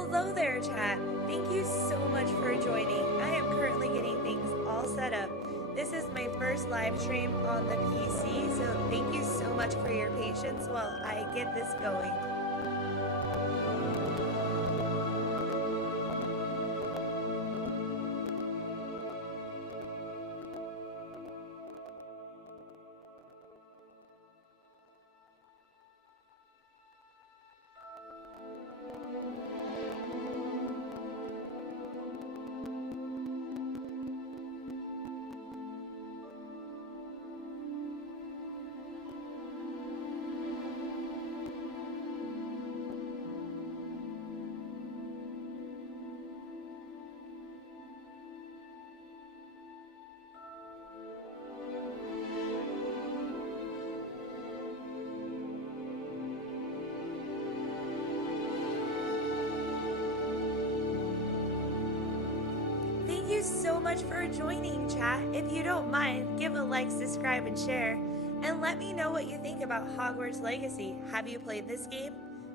Hello there, chat. Thank you so much for joining. I am currently getting things all set up. This is my first live stream on the PC, so thank you so much for your patience while I get this going. Thank you so much for joining, chat. If you don't mind, give a like, subscribe, and share. And let me know what you think about Hogwarts Legacy. Have you played this game?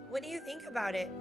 What do you think about it?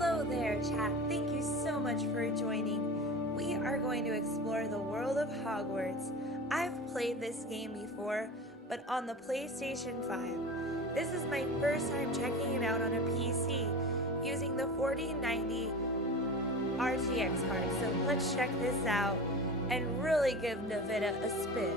Hello there, chat. Thank you so much for joining. We are going to explore the world of Hogwarts. I've played this game before, but on the PlayStation 5. This is my first time checking it out on a PC using the 4090 RTX card. So let's check this out and really give NVIDIA a spin.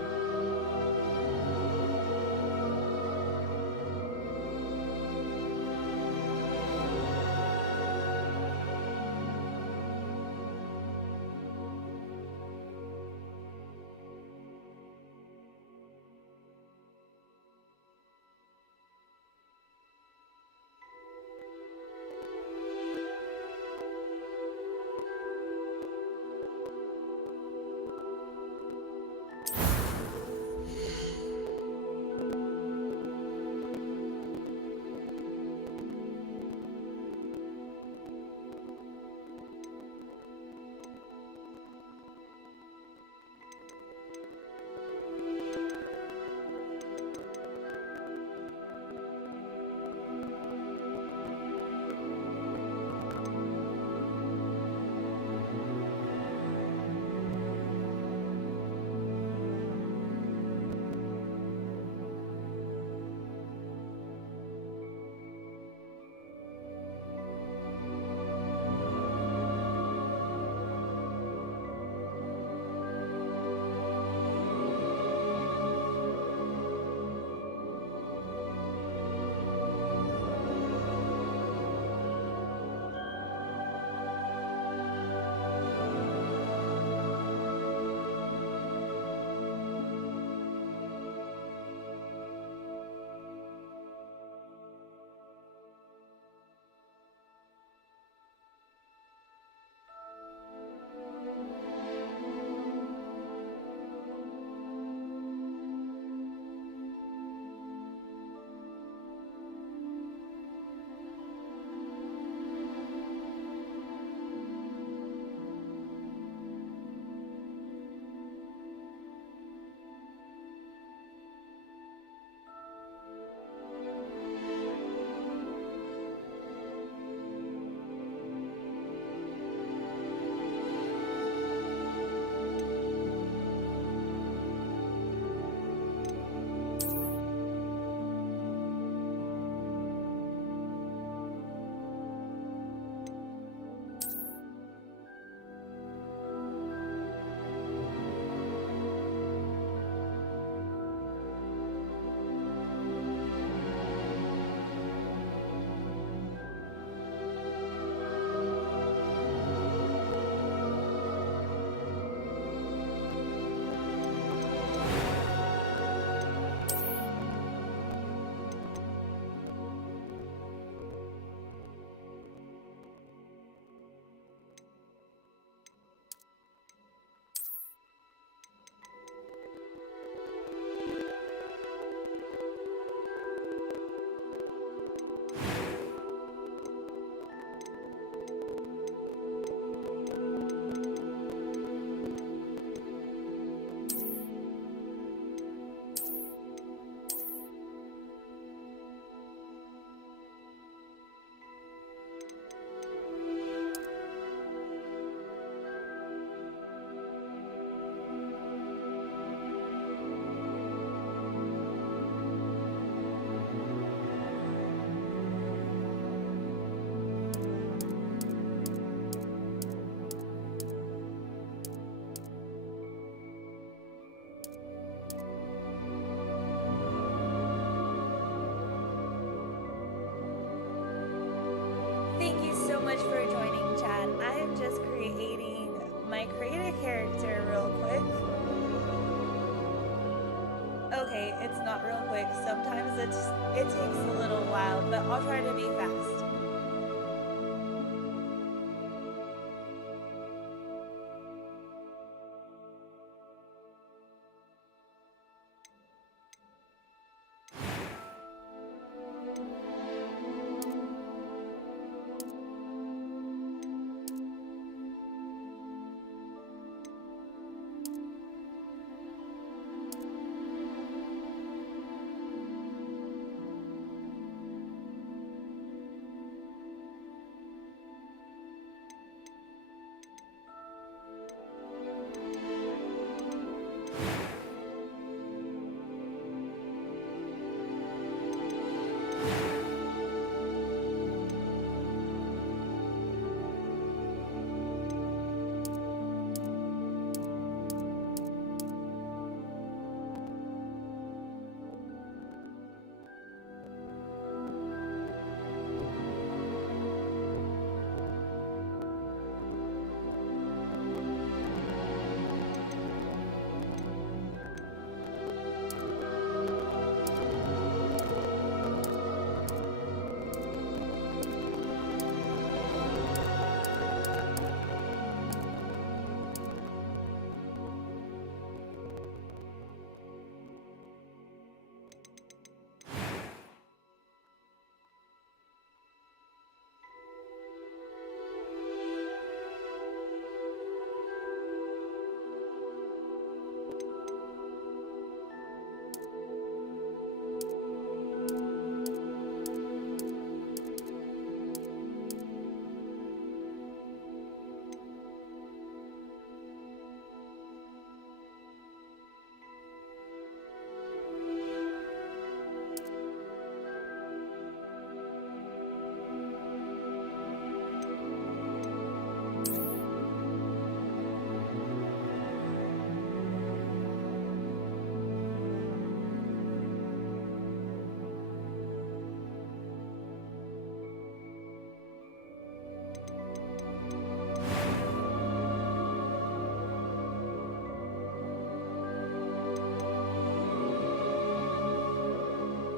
Thank you so much for joining, Chad. I am just creating my creative character real quick. Okay, it's not real quick. Sometimes it takes a little while, but I'll try to be fast.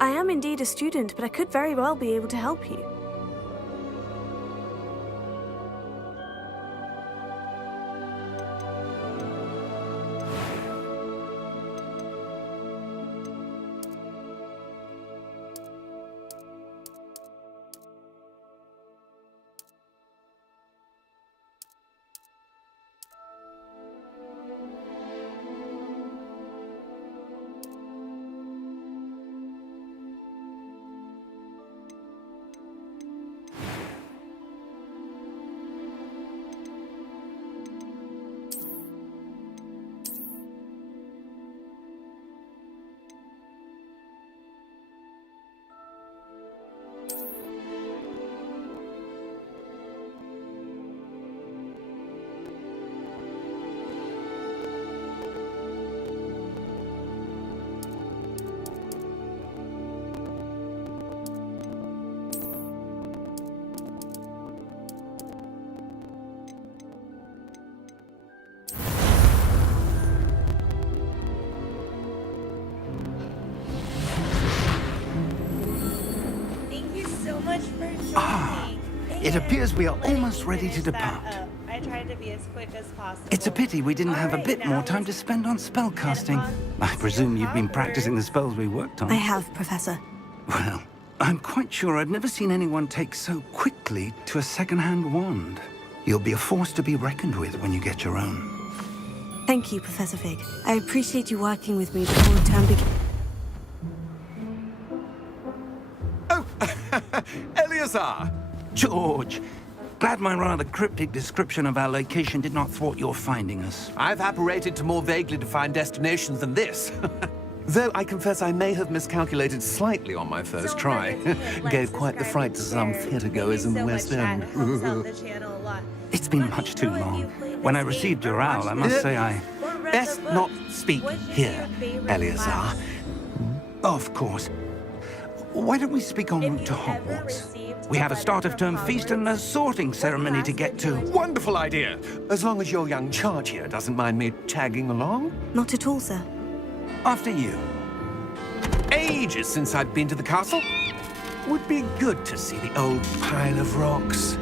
I am indeed a student, but I could very well be able to help you. It appears we are almost ready to depart. I tried to be as quick as possible. It's a pity we didn't have a bit more time to spend on spellcasting. I presume you've been practicing the spells we worked on. I have, Professor. Well, I'm quite sure I've never seen anyone take so quickly to a second-hand wand. You'll be a force to be reckoned with when you get your own. Thank you, Professor Fig. I appreciate you working with me before the term begins. Oh, Eleazar! George, glad my rather cryptic description of our location did not thwart your finding us. I've apparated to more vaguely defined destinations than this. Though I confess I may have miscalculated slightly on my first try. Gave quite the fright to some theatergoers in the West End. It's been much too long. When I received your owl, I must say I... Best not speak here, Eleazar. Of course. Why don't we speak en route to Hogwarts? We have a start-of-term feast and a sorting ceremony to get to. Wonderful idea! As long as your young charge here doesn't mind me tagging along. Not at all, sir. After you. Ages since I've been to the castle. Would be good to see the old pile of rocks.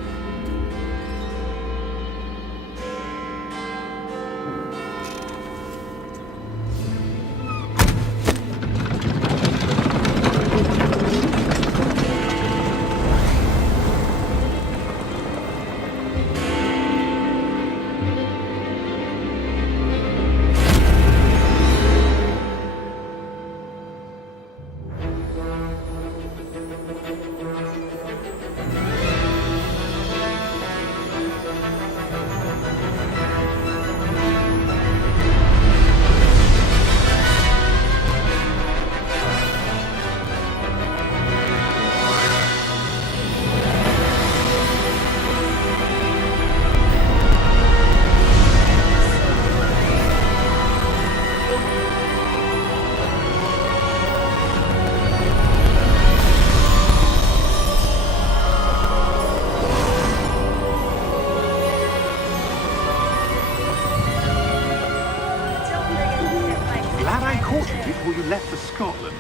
Before you left for Scotland.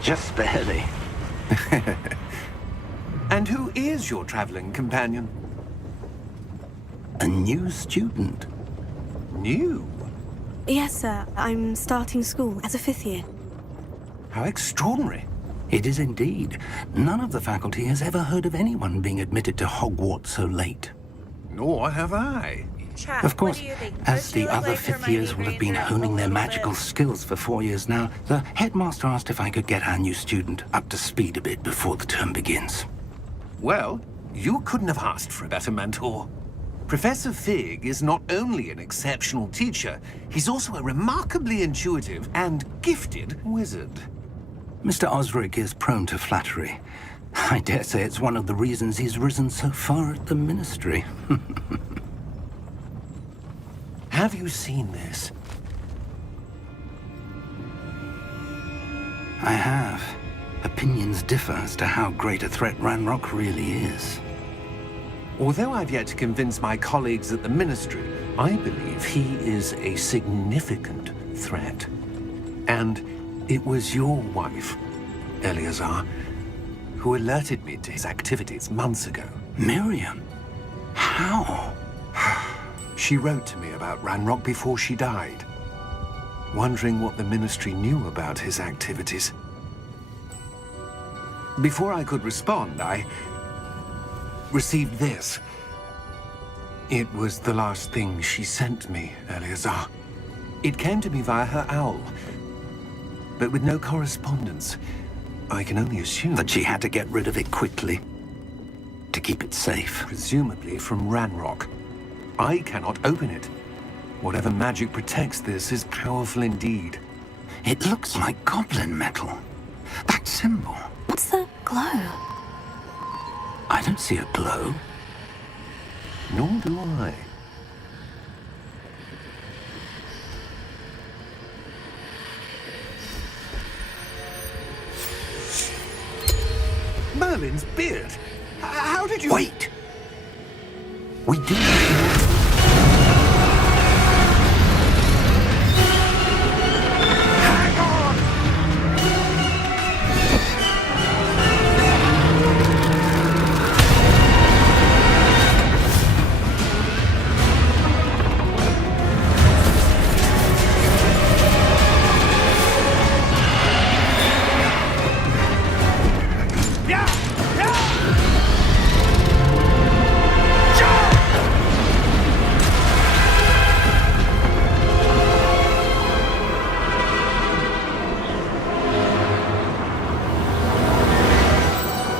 Just barely. And who is your traveling companion? A new student. New? Yes, sir. I'm starting school as a 5th year. How extraordinary. It is indeed. None of the faculty has ever heard of anyone being admitted to Hogwarts so late. Nor have I. Of course, as the other 5th years will have been honing their magical skills for 4 years now, the headmaster asked if I could get our new student up to speed a bit before the term begins. Well, you couldn't have asked for a better mentor. Professor Fig is not only an exceptional teacher, he's also a remarkably intuitive and gifted wizard. Mr. Osric is prone to flattery. I dare say it's one of the reasons he's risen so far at the ministry. Have you seen this? I have. Opinions differ as to how great a threat Ranrock really is. Although I've yet to convince my colleagues at the Ministry, I believe he is a significant threat. And It was your wife, Eleazar, who alerted me to his activities months ago. Miriam? How? She wrote to me about Ranrock before she died, wondering what the Ministry knew about his activities. Before I could respond, I received this. It was the last thing she sent me, Eleazar. It came to me via her owl, but with no correspondence. I can only assume That she had to get rid of it quickly to keep it safe. presumably from Ranrock. I cannot open it. Whatever magic protects this is powerful indeed. It looks like goblin metal. That symbol. What's that glow? I don't see a glow. Nor do I. Merlin's beard. How did you... Wait! We do... Hang on!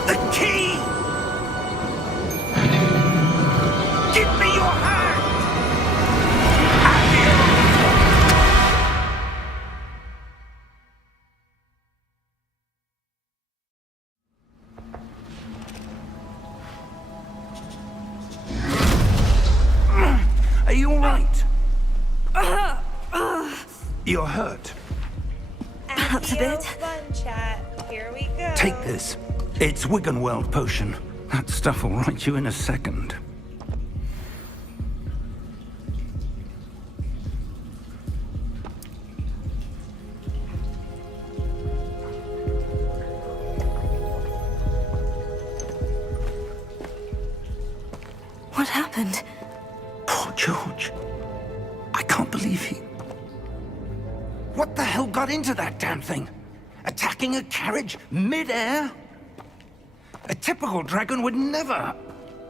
The key! Give me your hand! Are you all right? You're hurt. Perhaps a bit. Fun chat. Here we go. Take this. It's Wiggenweld potion. That stuff will right you in a second. What happened? Poor George. I can't believe he... What the hell got into that damn thing? Attacking a carriage mid-air? A typical dragon would never...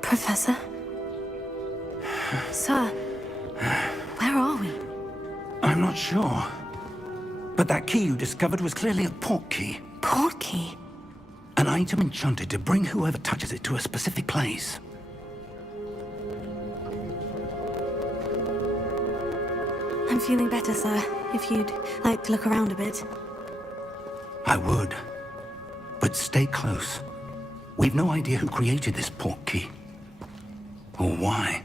Professor? Sir, where are we? I'm not sure. But that key you discovered was clearly a port key. Port key? An item enchanted to bring whoever touches it to a specific place. I'm feeling better, sir. If you'd like to look around a bit. I would. But stay close. We've no idea who created this port key. Or why.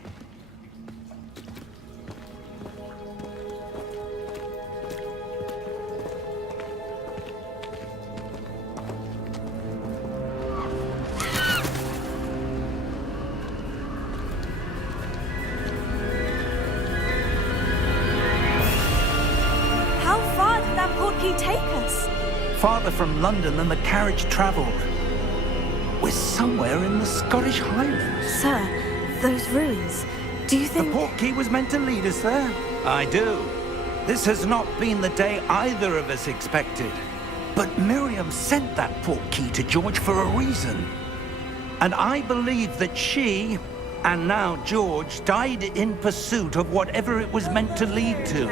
How far did that port key take us? Farther from London than the carriage traveled. We're somewhere in the Scottish Highlands. Sir, those ruins. Do you The think... port key was meant to lead us there? I do. This has not been the day either of us expected. But Miriam sent that port key to George for a reason. And I believe that she, and now George, died in pursuit of whatever it was meant to lead to.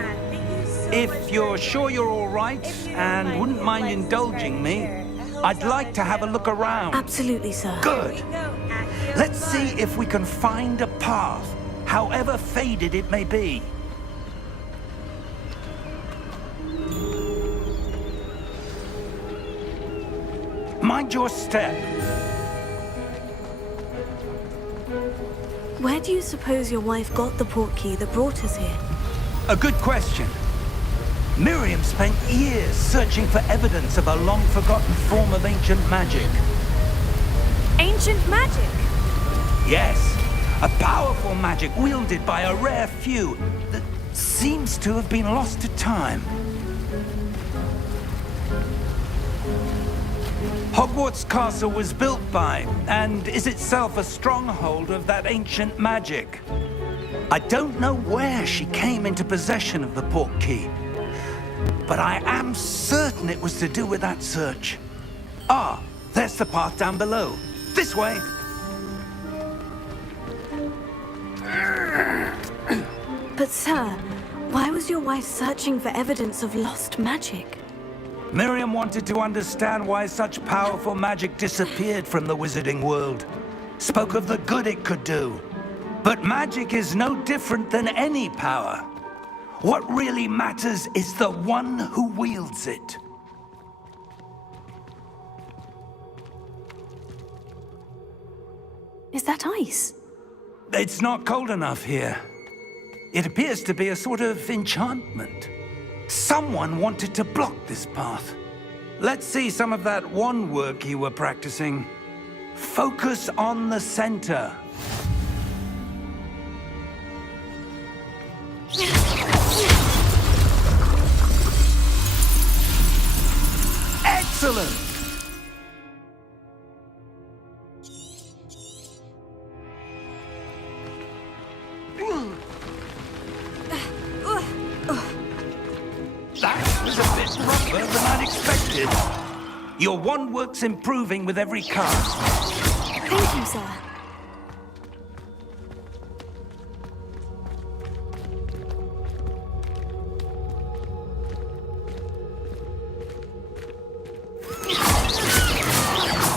If you're sure you're all right and wouldn't mind indulging me, I'd like to have a look around. Absolutely, sir. Good. Let's see if we can find a path, however faded it may be. Mind your step. Where do you suppose your wife got the port key that brought us here? A good question. Miriam spent years searching for evidence of a long-forgotten form of ancient magic. Ancient magic? Yes, a powerful magic wielded by a rare few that seems to have been lost to time. Hogwarts Castle was built by, and is itself a stronghold of that ancient magic. I don't know where she came into possession of the portkey, but I am certain it was to do with that search. Ah, there's the path down below. This way! But sir, why was your wife searching for evidence of lost magic? Miriam wanted to understand why such powerful magic disappeared from the wizarding world. Spoke of the good it could do. But magic is no different than any power. What really matters is the one who wields it. Is that ice? It's not cold enough here. It appears to be a sort of enchantment. Someone wanted to block this path. Let's see some of that wand work you were practicing. Focus on the center. Excellent! That was a bit rougher than I'd expected. Your wand work's improving with every cast. Thank you, sir.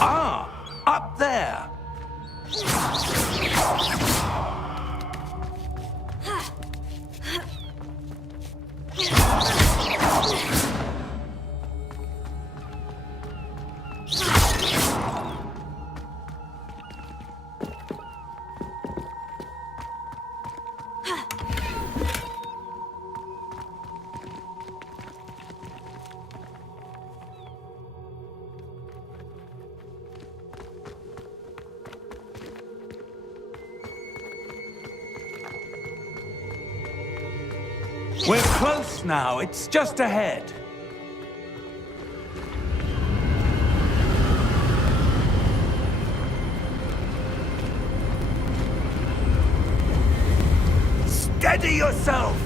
Ah, up there. We're close now. It's just ahead. Steady yourself!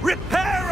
Reparo!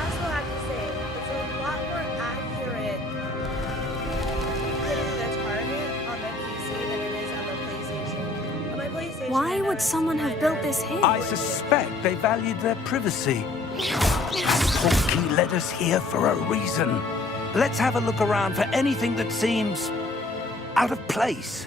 also have to say, it's a lot more accurate hitting the target on the PC than it is on the PlayStation. On my PlayStation, Why I know would it's someone have built this here? I suspect they valued their privacy. That portkey led us here for a reason. Let's have a look around for anything that seems out of place.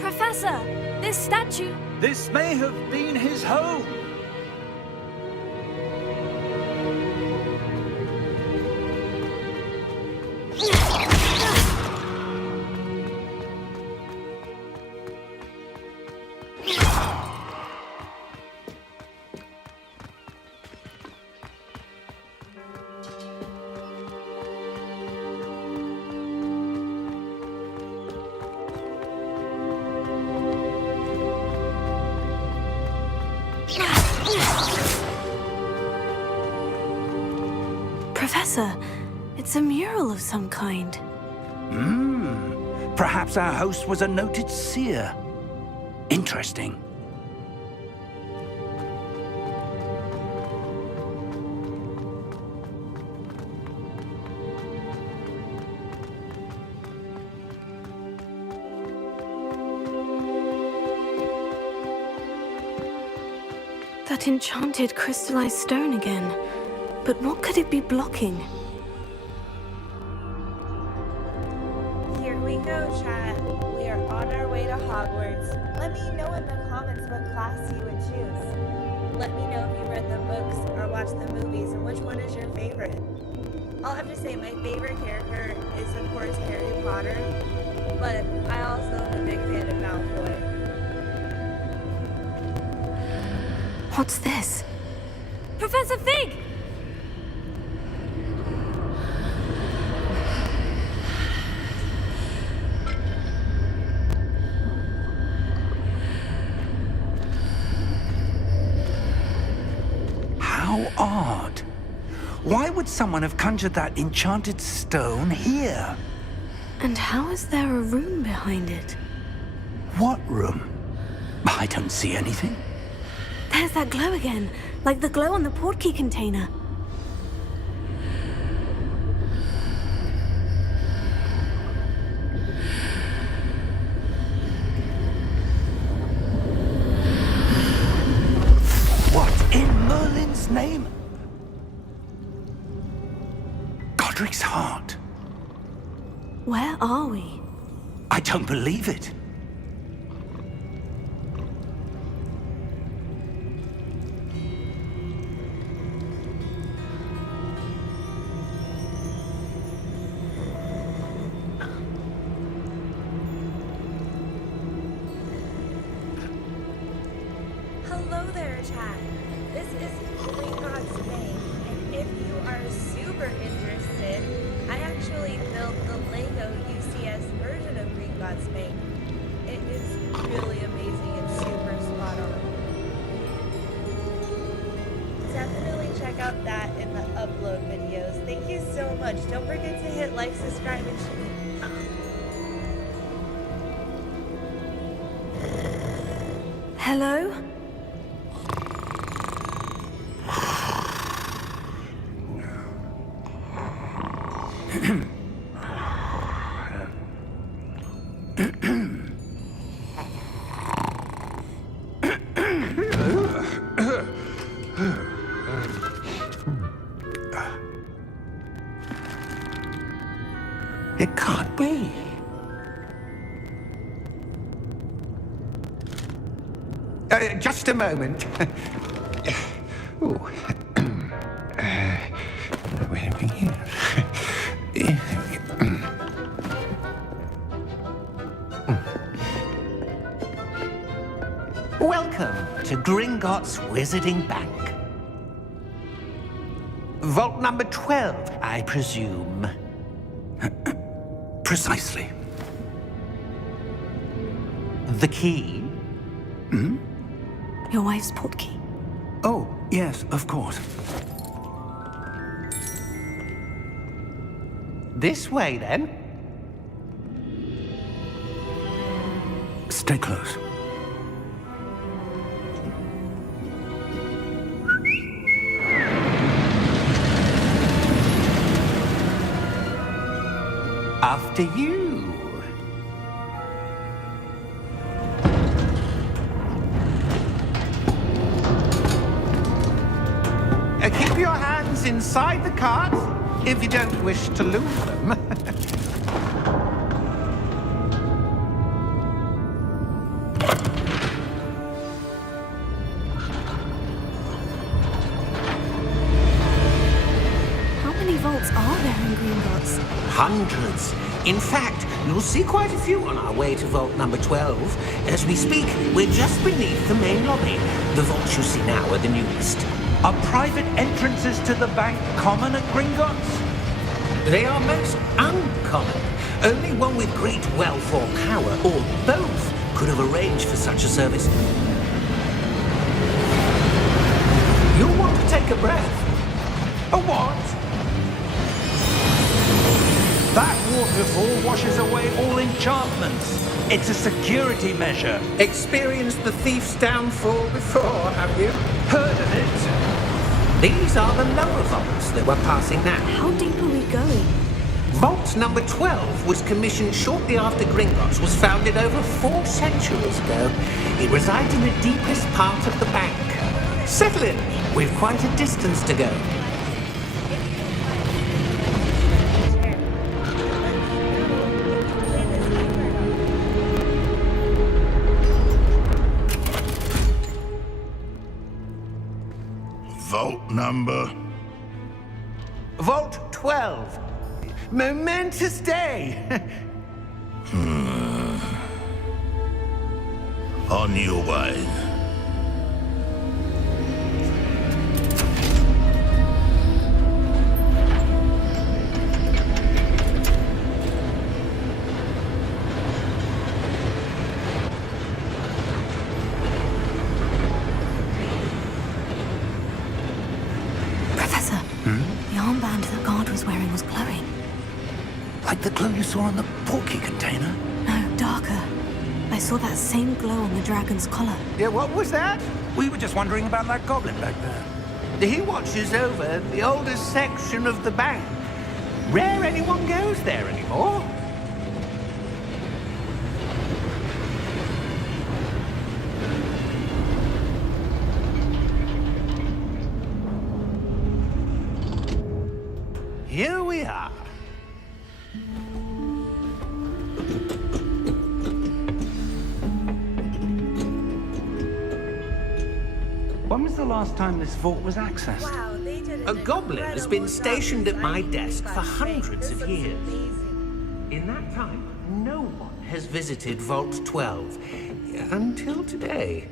Professor, this statue... This may have been his home. Professor, it's a mural of some kind. Perhaps our host was a noted seer. Interesting. That enchanted crystallized stone again. But what could it be blocking? Here we go, chat. We are on our way to Hogwarts. Let me know in the comments what class you would choose. Let me know if you read the books or watched the movies and which one is your favorite. I'll have to say my favorite character is of course Harry Potter, but I also am a big fan of Malfoy. What's this? Professor Fig! How odd. Why would someone have conjured that enchanted stone here? And how is there a room behind it? What room? I don't see anything. There's that glow again, like the glow on the portkey container. What in Merlin's name? Godric's heart. Where are we? I don't believe it. Hello there, chat. This is God's Name, and if you are super interested, I actually built the Lego UCS version of Green God's Name. It is really amazing and super spot on. Definitely check out that in the upload videos. Thank you so much. Don't forget to hit like, subscribe, and share. Hello? It can't be. Just a moment. Ooh. Where are we here? Welcome to Gringotts Wizarding Bank. Vault number 12, I presume. Precisely. The key? Your wife's portkey. Oh, Yes, of course. This way, then. Stay close. After you. Keep your hands inside the cart if you don't wish to lose them. How many vaults are there in Gringotts? Hundreds. In fact, you'll see quite a few on our way to vault number 12. As we speak, we're just beneath the main lobby. The vaults you see now are the newest. Are private entrances to the bank common at Gringotts? They are most uncommon. Only one with great wealth or power, or both, could have arranged for such a service. You'll want to take a breath. A what? That waterfall washes away all enchantments. It's a security measure. Experienced the thief's downfall before, have you? Heard of it? These are the lower vaults that we're passing now. How deep are we going? Vault number 12 was commissioned shortly after Gringotts was founded over 4 centuries ago. It resides in the deepest part of the bank. Settle in. We've quite a distance to go. Vault number? Vault 12. Momentous day. On your way. Professor, the armband the guard was wearing was glowing. Like the glow you saw on the porky container? No, darker. I saw that same glow on the dragon's collar. Yeah, what was that? We were just wondering about that goblin back there. He watches over the oldest section of the bank. Rare anyone goes there anymore. Here we are. When was the last time this vault was accessed? Wow, they did an A goblin has been incredible stationed job at my designing desk this for bank. hundreds This of looks years. amazing. In that time, no one has visited Vault 12 until today.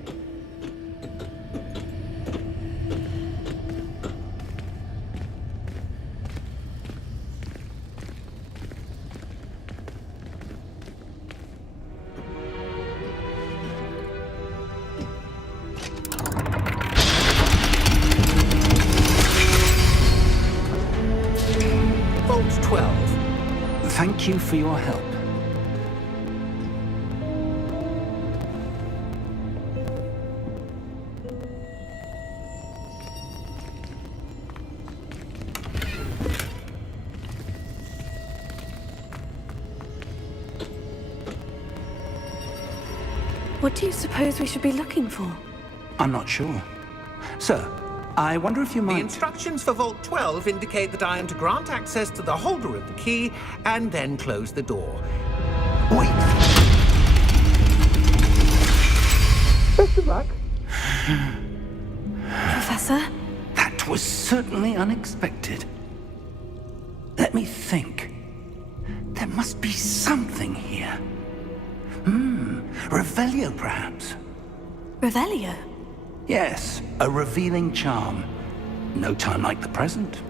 Vault 12. Thank you for your help. What do you suppose we should be looking for? I'm not sure. Sir, I wonder if you The might... instructions for Vault 12 indicate that I am to grant access to the holder of the key and then close the door. Wait! Best of luck. Professor? That was certainly unexpected. Let me think. There must be something here. Revelio, perhaps? Revelio? Yes, a revealing charm. No time like the present.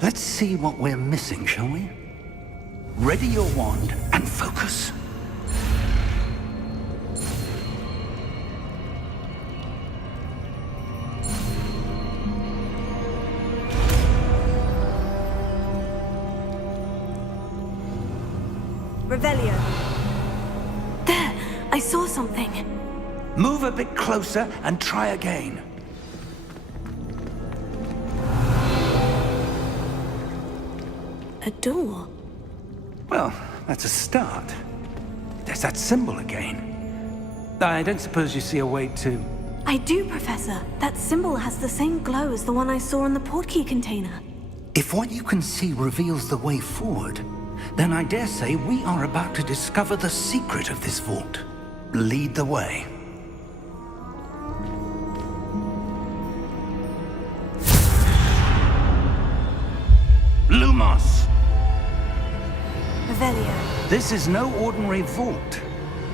Let's see what we're missing, shall we? Ready your wand and focus. Revelio. There! I saw something. Move a bit closer and try again. A door. Well, that's a start. There's that symbol again. I don't suppose you see a way to... I do, Professor. That symbol has the same glow as the one I saw in the portkey container. If what you can see reveals the way forward, then I dare say we are about to discover the secret of this vault. Lead the way. Lumos! Revelio. This is no ordinary vault.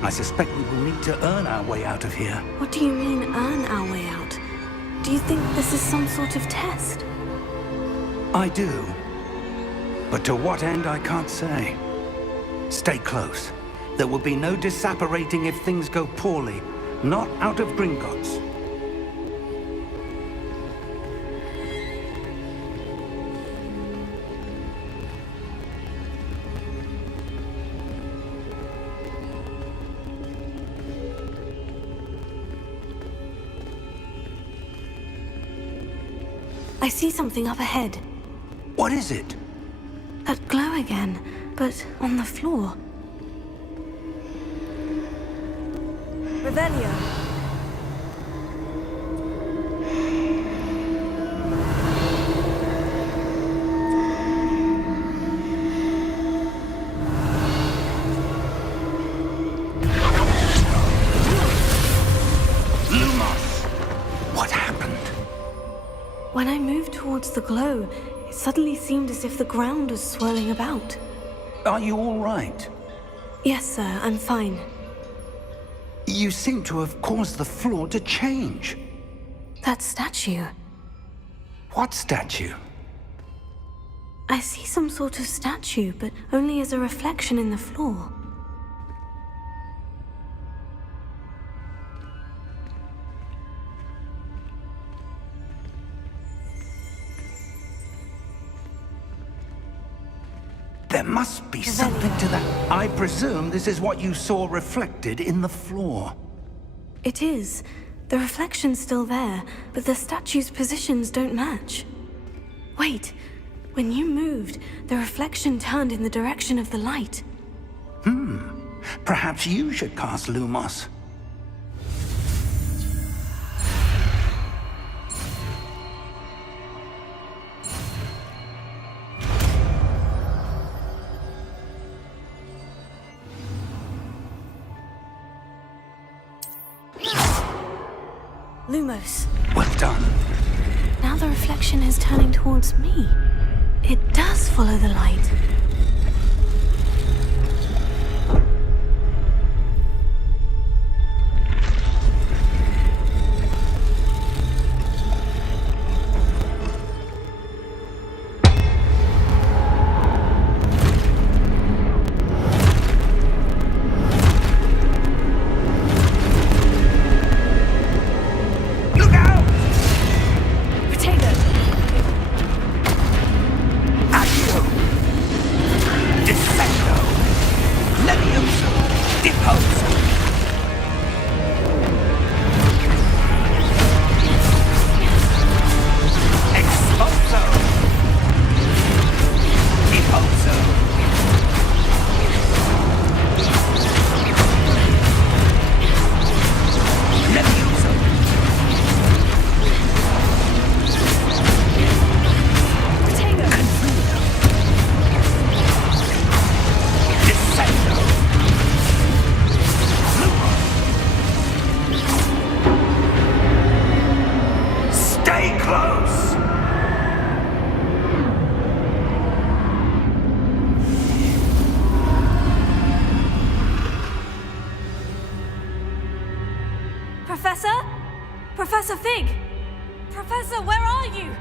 I suspect we will need to earn our way out of here. What do you mean, earn our way out? Do you think this is some sort of test? I do. But to what end, I can't say. Stay close. There will be no disapparating if things go poorly. Not out of Gringotts. I see something up ahead. What is it? That glow again, but on the floor. Revelio. Lumos! What happened? When I moved towards the glow, it suddenly seemed as if the ground was swirling about. Are you all right? Yes, sir, I'm fine. You seem to have caused the floor to change. That statue. What statue? I see some sort of statue, but only as a reflection in the floor. There must be something to that. I presume this is what you saw reflected in the floor. It is. The reflection's still there, but the statue's positions don't match. Wait. When you moved, the reflection turned in the direction of the light. Perhaps you should cast Lumos. Lumos. Well done. Now the reflection is turning towards me. It does follow the light. Look out! Potato! Accio! Defendo! Levioso! Deposo! Exposo! Deposo! Levioso! Potato! Descendo! Stay close! Professor? Professor Fig! Professor, where are you?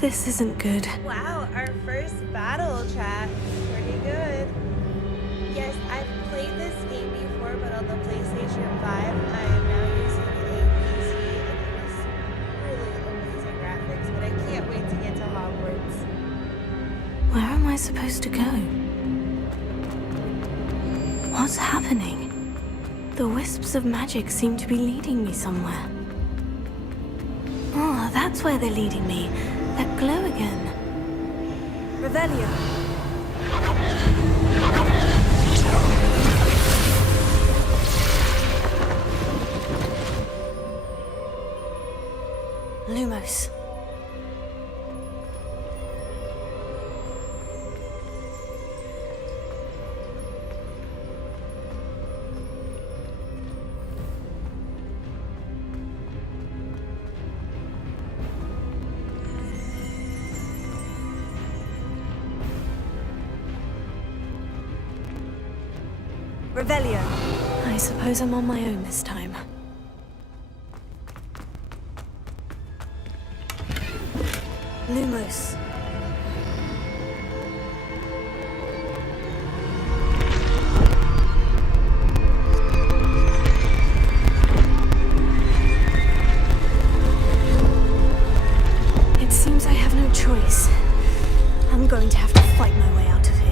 This isn't good. Wow, our first battle chat. Pretty good. Yes, I've played this game before, but on the PlayStation 5. I am now using a PC, and it was really amazing graphics, but I can't wait to get to Hogwarts. Where am I supposed to go? What's happening? The wisps of magic seem to be leading me somewhere. Oh, that's where they're leading me. That glow again. Revelio. Lumos. Revelio. I suppose I'm on my own this time. Lumos. It seems I have no choice. I'm going to have to fight my way out of here.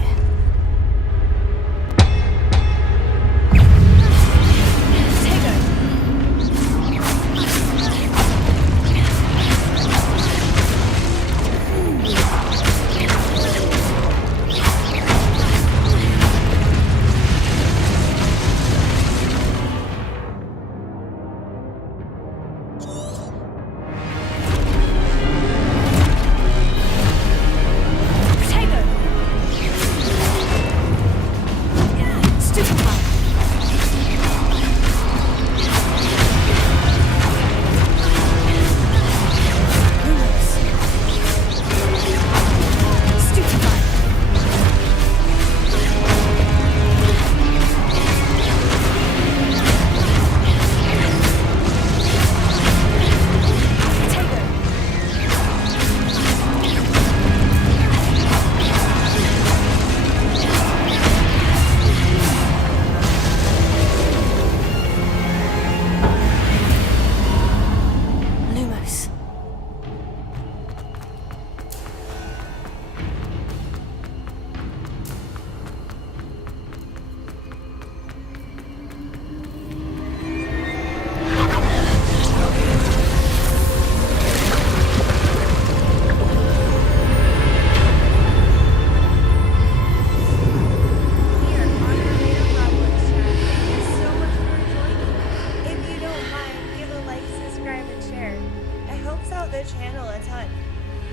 Channel a ton.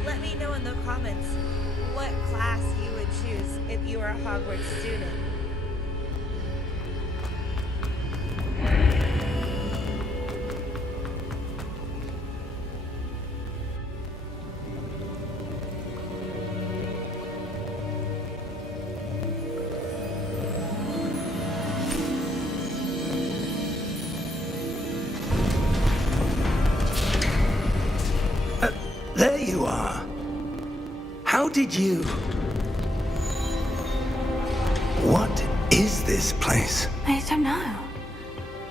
Let me know in the comments what class you would choose if you were a Hogwarts student. There you are. How did you... What is this place? I don't know.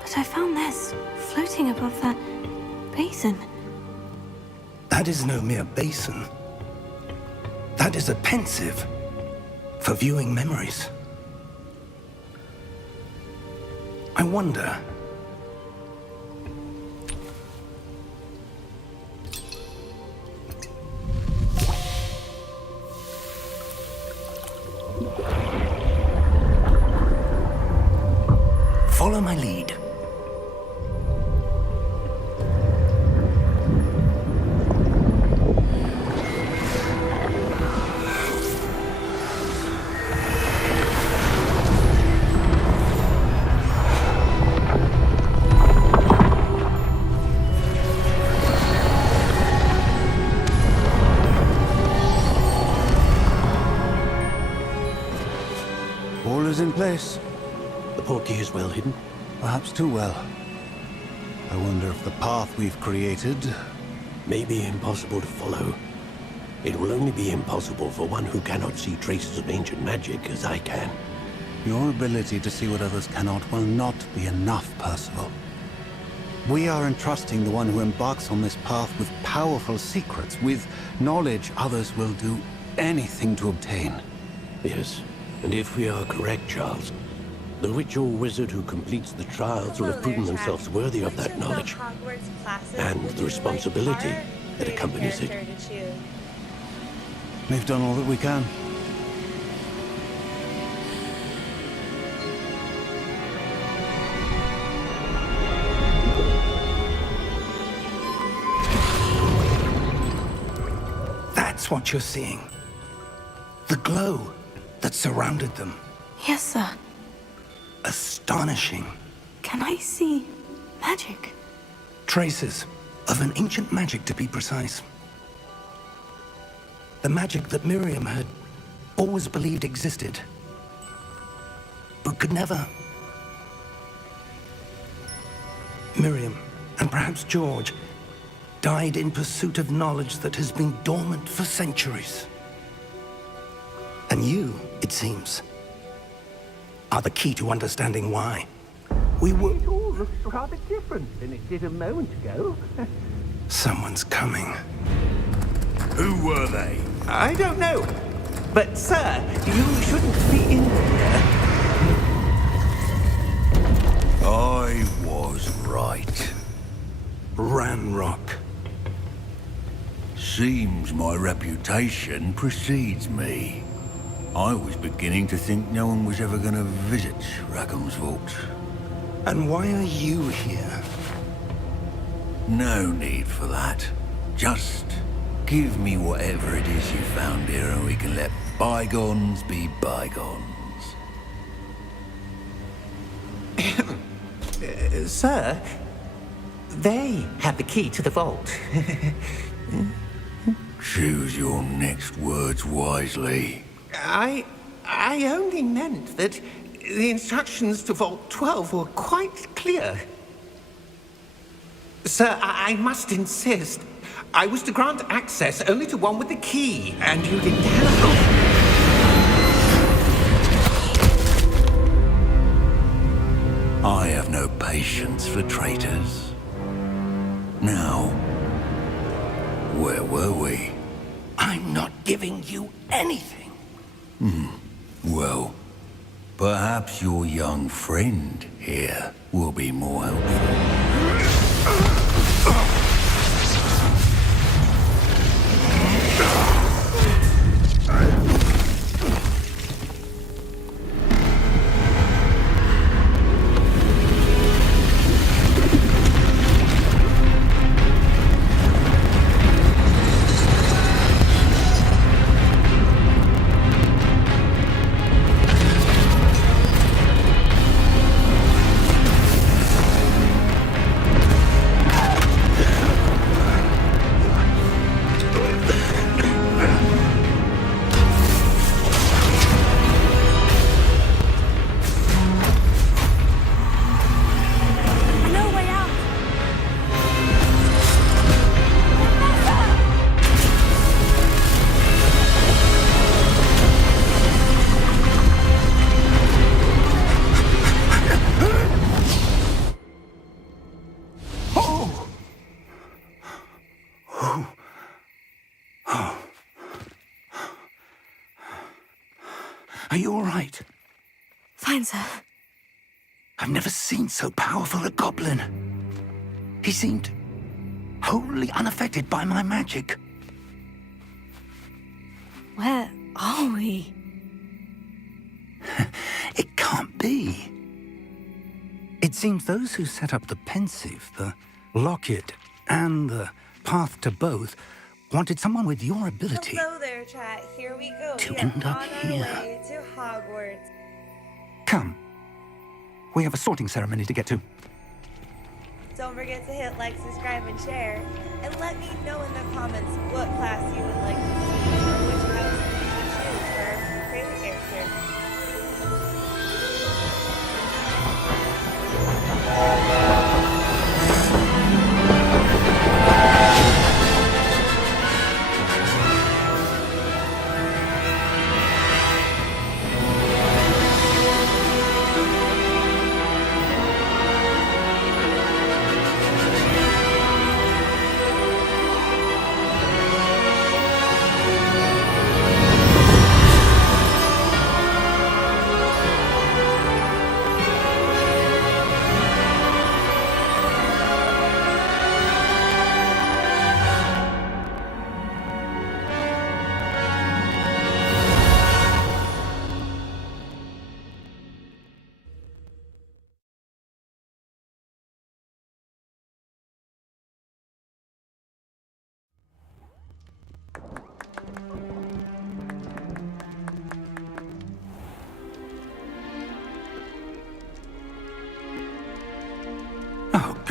But I found this floating above that basin. That is no mere basin. That is a pensive for viewing memories. I wonder... Follow my lead. All is in place. The portkey is well hidden. Perhaps too well. I wonder if the path we've created... May be impossible to follow. It will only be impossible for one who cannot see traces of ancient magic as I can. Your ability to see what others cannot will not be enough, Percival. We are entrusting the one who embarks on this path with powerful secrets, with knowledge others will do anything to obtain. Yes, and if we are correct, Charles, The ritual wizard who completes the trials will have proven themselves worthy of that knowledge and the responsibility that accompanies it. We've done all that we can. That's what you're seeing. The glow that surrounded them. Yes, sir. Astonishing. Can I see magic? Traces of an ancient magic, to be precise. The magic that Miriam had always believed existed, but could never. Miriam, and perhaps George, died in pursuit of knowledge that has been dormant for centuries. And you, it seems, are the key to understanding why. We were... It all looks rather different than it did a moment ago. Someone's coming. Who were they? I don't know. But, sir, you shouldn't be in here. I was right. Ranrock. Seems my reputation precedes me. I was beginning to think no one was ever going to visit Rackham's vault. And why are you here? No need for that. Just give me whatever it is you found here and we can let bygones be bygones. Sir, they have the key to the vault. Choose your next words wisely. I only meant that the instructions to Vault 12 were quite clear. Sir, I must insist. I was to grant access only to one with the key, and you didn't have. I have no patience for traitors. Now, where were we? I'm not giving you anything. Well, perhaps your young friend here will be more helpful. Are you all right? Fine, sir. I've never seen so powerful a goblin. He seemed wholly unaffected by my magic. Where are we? It can't be. It seems those who set up the pensive, the locket, and the path to both wanted someone with your ability. Hello there, chat. Here we go. To We are end up on here. our way to Hogwarts. Come. We have a sorting ceremony to get to. Don't forget to hit like, subscribe, and share. And let me know in the comments what class you would like to see or which house you should choose for our crazy character.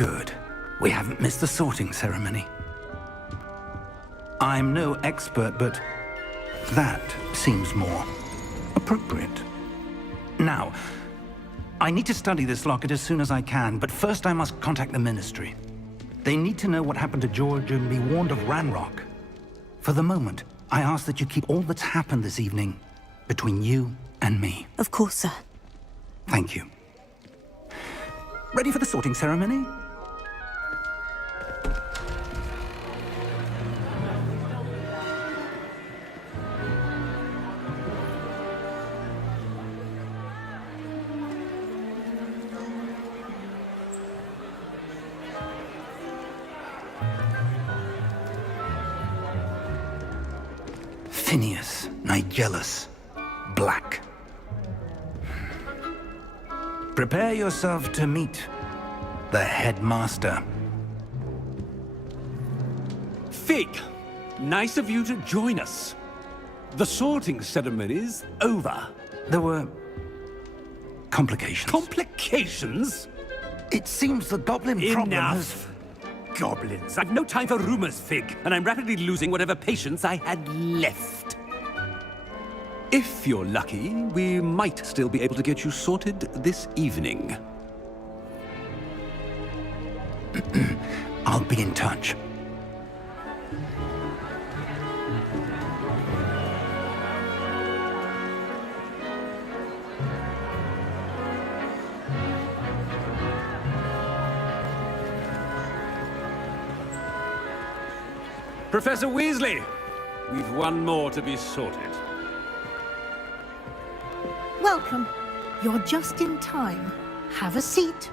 Good. We haven't missed the sorting ceremony. I'm no expert, but that seems more appropriate. Now, I need to study this locket as soon as I can, but first I must contact the Ministry. They need to know what happened to George and be warned of Ranrock. For the moment, I ask that you keep all that's happened this evening between you and me. Of course, sir. Thank you. Ready for the sorting ceremony? Phineas, Nigellus, Black. Prepare yourself to meet the headmaster. Fig, nice of you to join us. The sorting ceremony's over. There were complications. Complications? It seems the goblin problem has... Enough! Goblins. I've no time for rumors, Fig, and I'm rapidly losing whatever patience I had left. If you're lucky, we might still be able to get you sorted this evening. I'll be in touch. Professor Weasley, we've one more to be sorted. Welcome. You're just in time. Have a seat.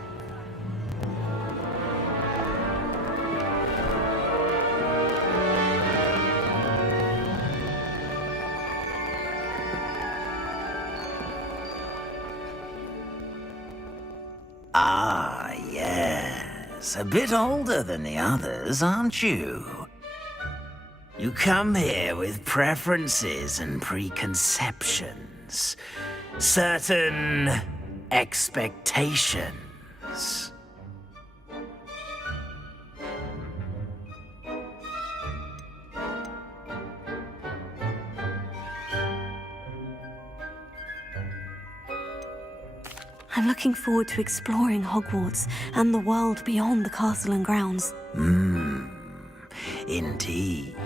Ah, yes. A bit older than the others, aren't you? You come here with preferences and preconceptions. Certain expectations. I'm looking forward to exploring Hogwarts and the world beyond the castle and grounds. Indeed.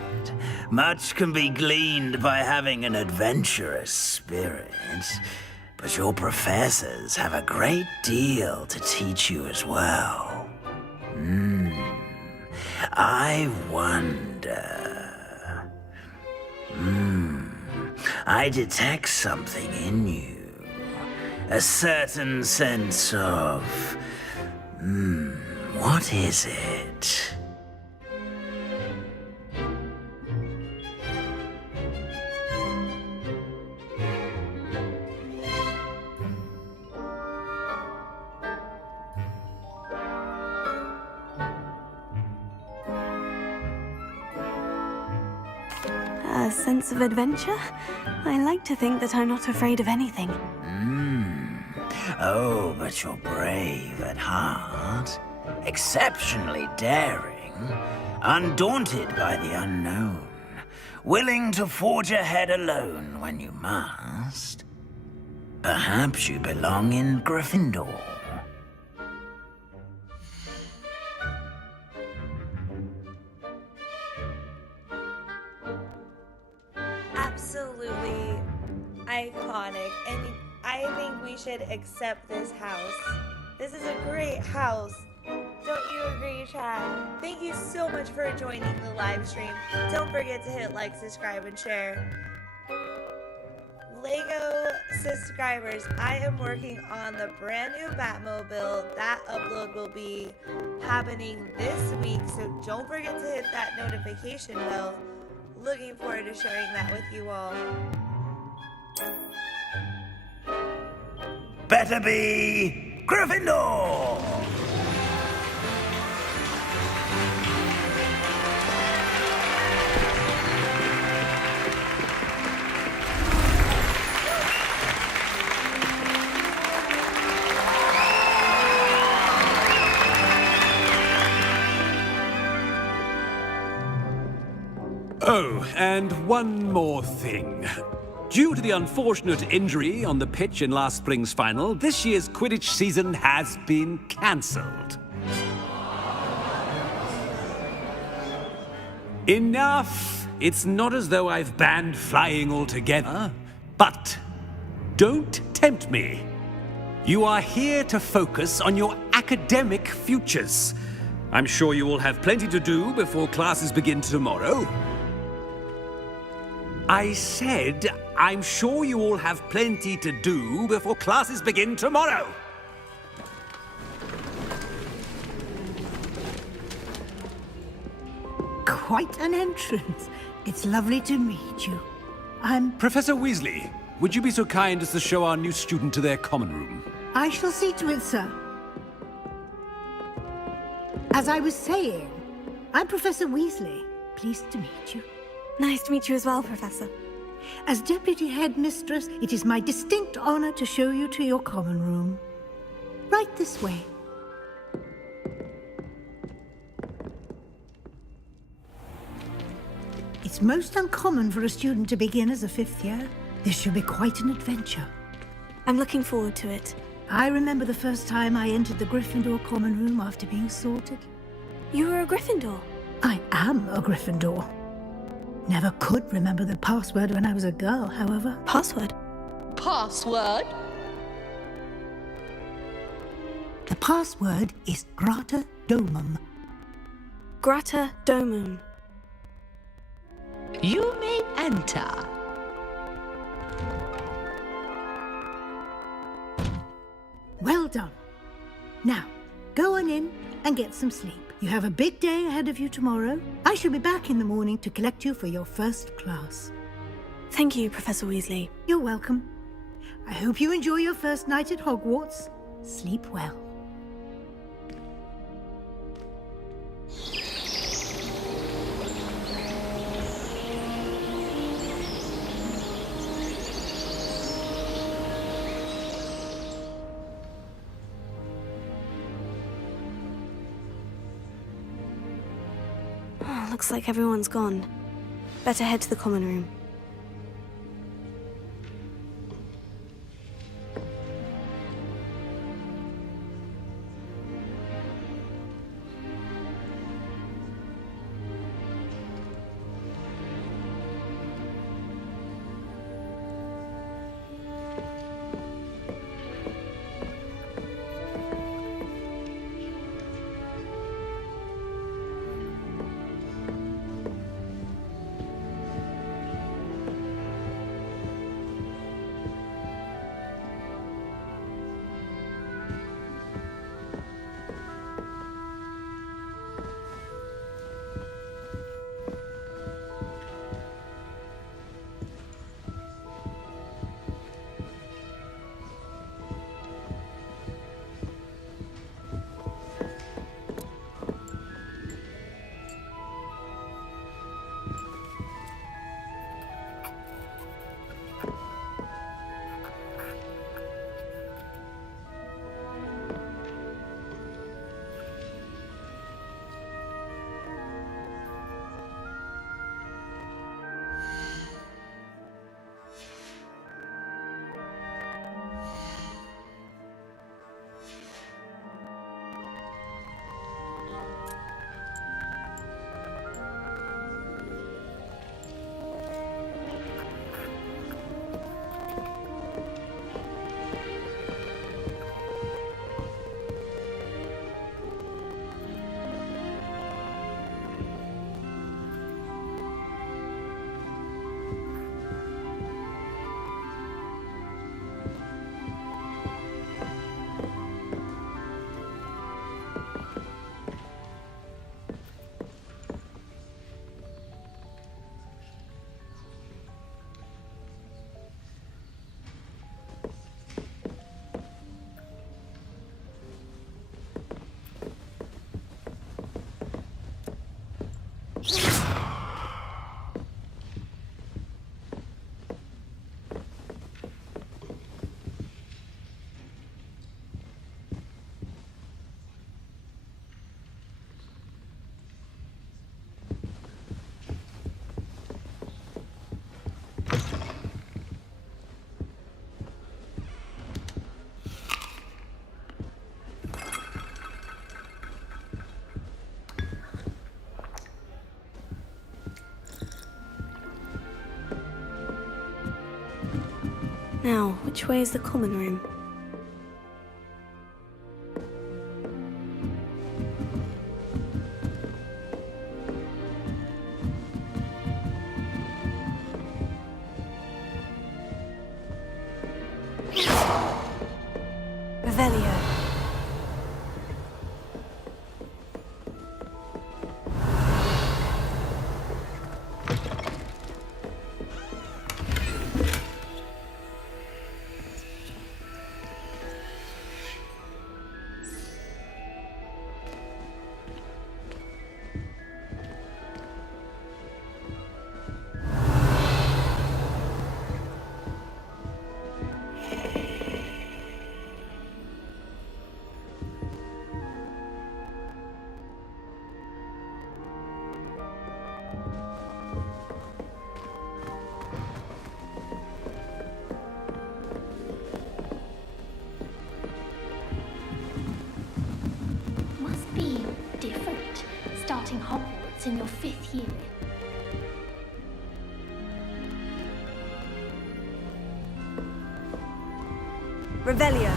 Much can be gleaned by having an adventurous spirit, but your professors have a great deal to teach you as well. I wonder... I detect something in you. A certain sense of... what is it? A sense of adventure? I like to think that I'm not afraid of anything. Oh, but you're brave at heart. Exceptionally daring. Undaunted by the unknown. Willing to forge ahead alone when you must. Perhaps you belong in Gryffindor. Absolutely iconic, and I think we should accept this house. This is a great house. Don't you agree, chat? Thank you so much for joining the live stream. Don't forget to hit like, subscribe, and share. Lego subscribers, I am working on the brand new Batmobile. That upload will be happening this week, so don't forget to hit that notification bell. Looking forward to sharing that with you all. Better be Gryffindor! Oh, and one more thing. Due to the unfortunate injury on the pitch in last spring's final, this year's Quidditch season has been cancelled. Enough! It's not as though I've banned flying altogether, but don't tempt me. You are here to focus on your academic futures. I'm sure you will have plenty to do before classes begin tomorrow. I said, I'm sure you all have plenty to do before classes begin tomorrow. Quite an entrance. It's lovely to meet you. Professor Weasley, would you be so kind as to show our new student to their common room? I shall see to it, sir. As I was saying, I'm Professor Weasley. Pleased to meet you. Nice to meet you as well, Professor. As Deputy Headmistress, it is my distinct honor to show you to your common room. Right this way. It's most uncommon for a student to begin as a fifth year. This should be quite an adventure. I'm looking forward to it. I remember the first time I entered the Gryffindor common room after being sorted. You were a Gryffindor? I am a Gryffindor. Never could remember the password when I was a girl, however. Password? Password? The password is Grata Domum. Grata Domum. You may enter. Well done. Now, go on in and get some sleep. You have a big day ahead of you tomorrow. I shall be back in the morning to collect you for your first class. Thank you, Professor Weasley. You're welcome. I hope you enjoy your first night at Hogwarts. Sleep well. Looks like everyone's gone. Better head to the common room. Now, which way is the common room? Revelio. Must be different, starting Hogwarts in your 5th year. Revelio.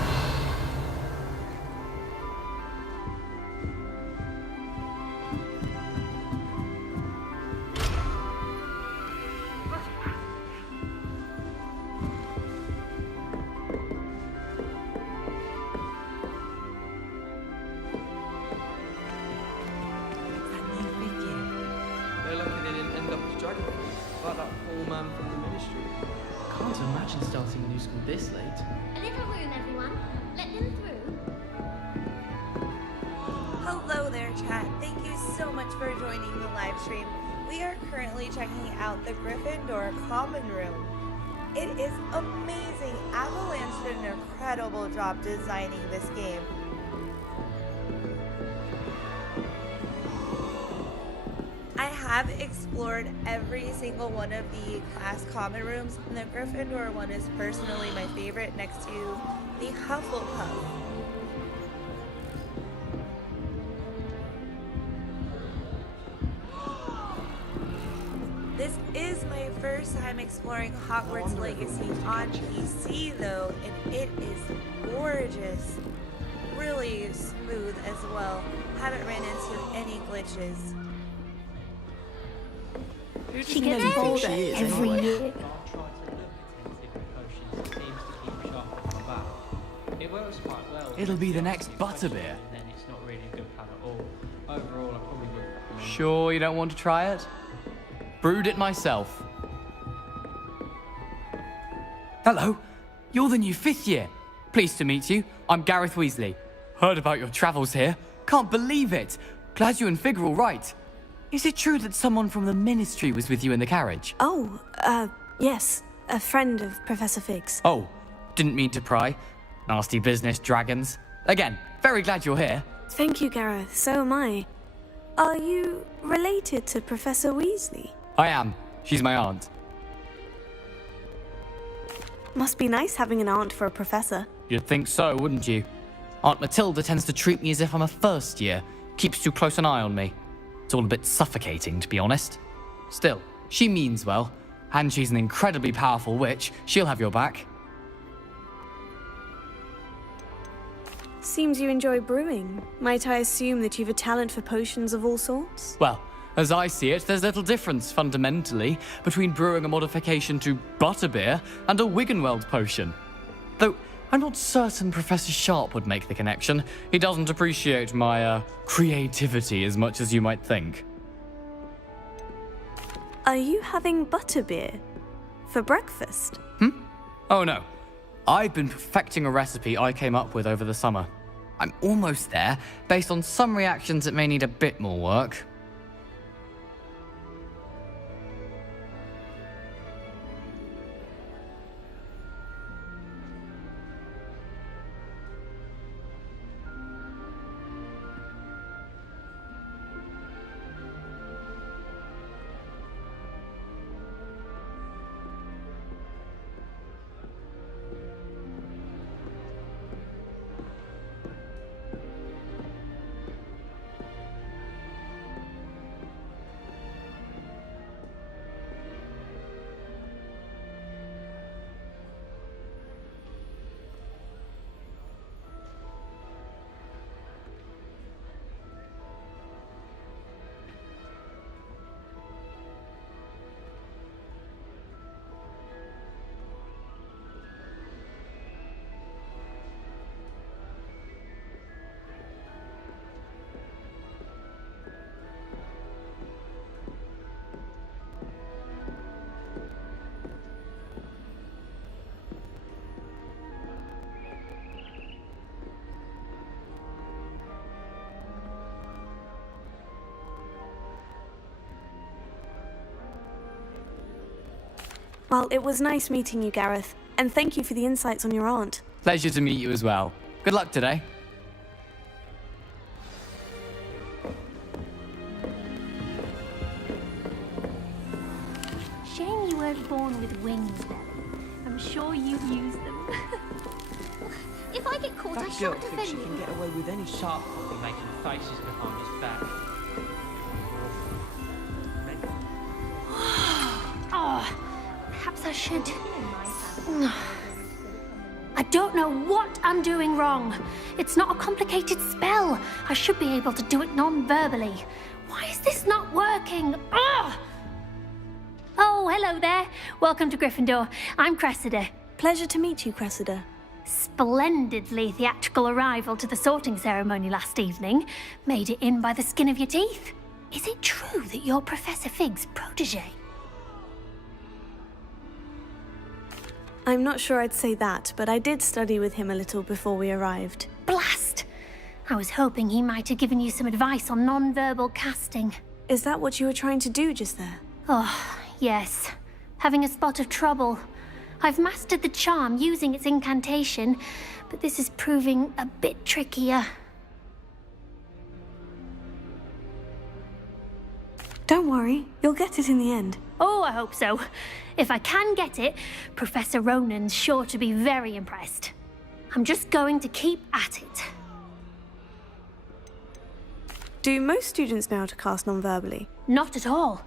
They're lucky they didn't end up as dragon fruit, like that poor man from the ministry. Can't imagine starting a new school this late. A little room, everyone. Let them through. Hello there, chat. Thank you so much for joining the live stream. We are currently checking out the Gryffindor Common Room. It is amazing. Avalanche did an incredible job designing this game. I have explored every single one of the class common rooms, and the Gryffindor one is personally my favorite, next to the Hufflepuff. This is my first time exploring Hogwarts Legacy on PC though, and it is gorgeous. Really smooth as well. Haven't ran into any glitches. She gets older every year. It'll be the next butterbeer. Sure you don't want to try it? Brewed it myself. Hello, you're the new 5th year. Pleased to meet you. I'm Gareth Weasley. Heard about your travels here. Can't believe it. Glad you and Fig are all right. Is it true that someone from the Ministry was with you in the carriage? Oh, yes. A friend of Professor Fig's. Oh, didn't mean to pry. Nasty business, dragons. Again, very glad you're here. Thank you, Gareth. So am I. Are you related to Professor Weasley? I am. She's my aunt. Must be nice having an aunt for a professor. You'd think so, wouldn't you? Aunt Matilda tends to treat me as if I'm a first year. Keeps too close an eye on me. It's all a bit suffocating, to be honest. Still, she means well, and she's an incredibly powerful witch. She'll have your back. Seems you enjoy brewing. Might I assume that you've a talent for potions of all sorts? Well, as I see it, there's little difference, fundamentally, between brewing a modification to butterbeer and a Wiggenweld potion. Though, I'm not certain Professor Sharp would make the connection. He doesn't appreciate my, creativity as much as you might think. Are you having butterbeer? For breakfast? Oh no. I've been perfecting a recipe I came up with over the summer. I'm almost there. Based on some reactions, it may need a bit more work. Well, it was nice meeting you, Gareth, and thank you for the insights on your aunt. Pleasure to meet you as well. Good luck today. Shame you weren't born with wings, Nelly. I'm sure you've used them. If I get caught, I That girl shan't thinks she offend can you. get away with any sharp copy making faces behind his back. Oh, perhaps I should. I don't know what I'm doing wrong. It's not a complicated spell. I should be able to do it non-verbally. Why is this not working? Ugh! Oh, hello there. Welcome to Gryffindor. I'm Cressida. Pleasure to meet you, Cressida. Splendidly theatrical arrival to the sorting ceremony last evening. Made it in by the skin of your teeth. Is it true that you're Professor Fig's protege? I'm not sure I'd say that, but I did study with him a little before we arrived. Blast! I was hoping he might have given you some advice on non-verbal casting. Is that what you were trying to do just there? Oh, yes. Having a spot of trouble. I've mastered the charm using its incantation, but this is proving a bit trickier. Don't worry, you'll get it in the end. Oh, I hope so. If I can get it, Professor Ronan's sure to be very impressed. I'm just going to keep at it. Do most students know how to cast non-verbally? Not at all.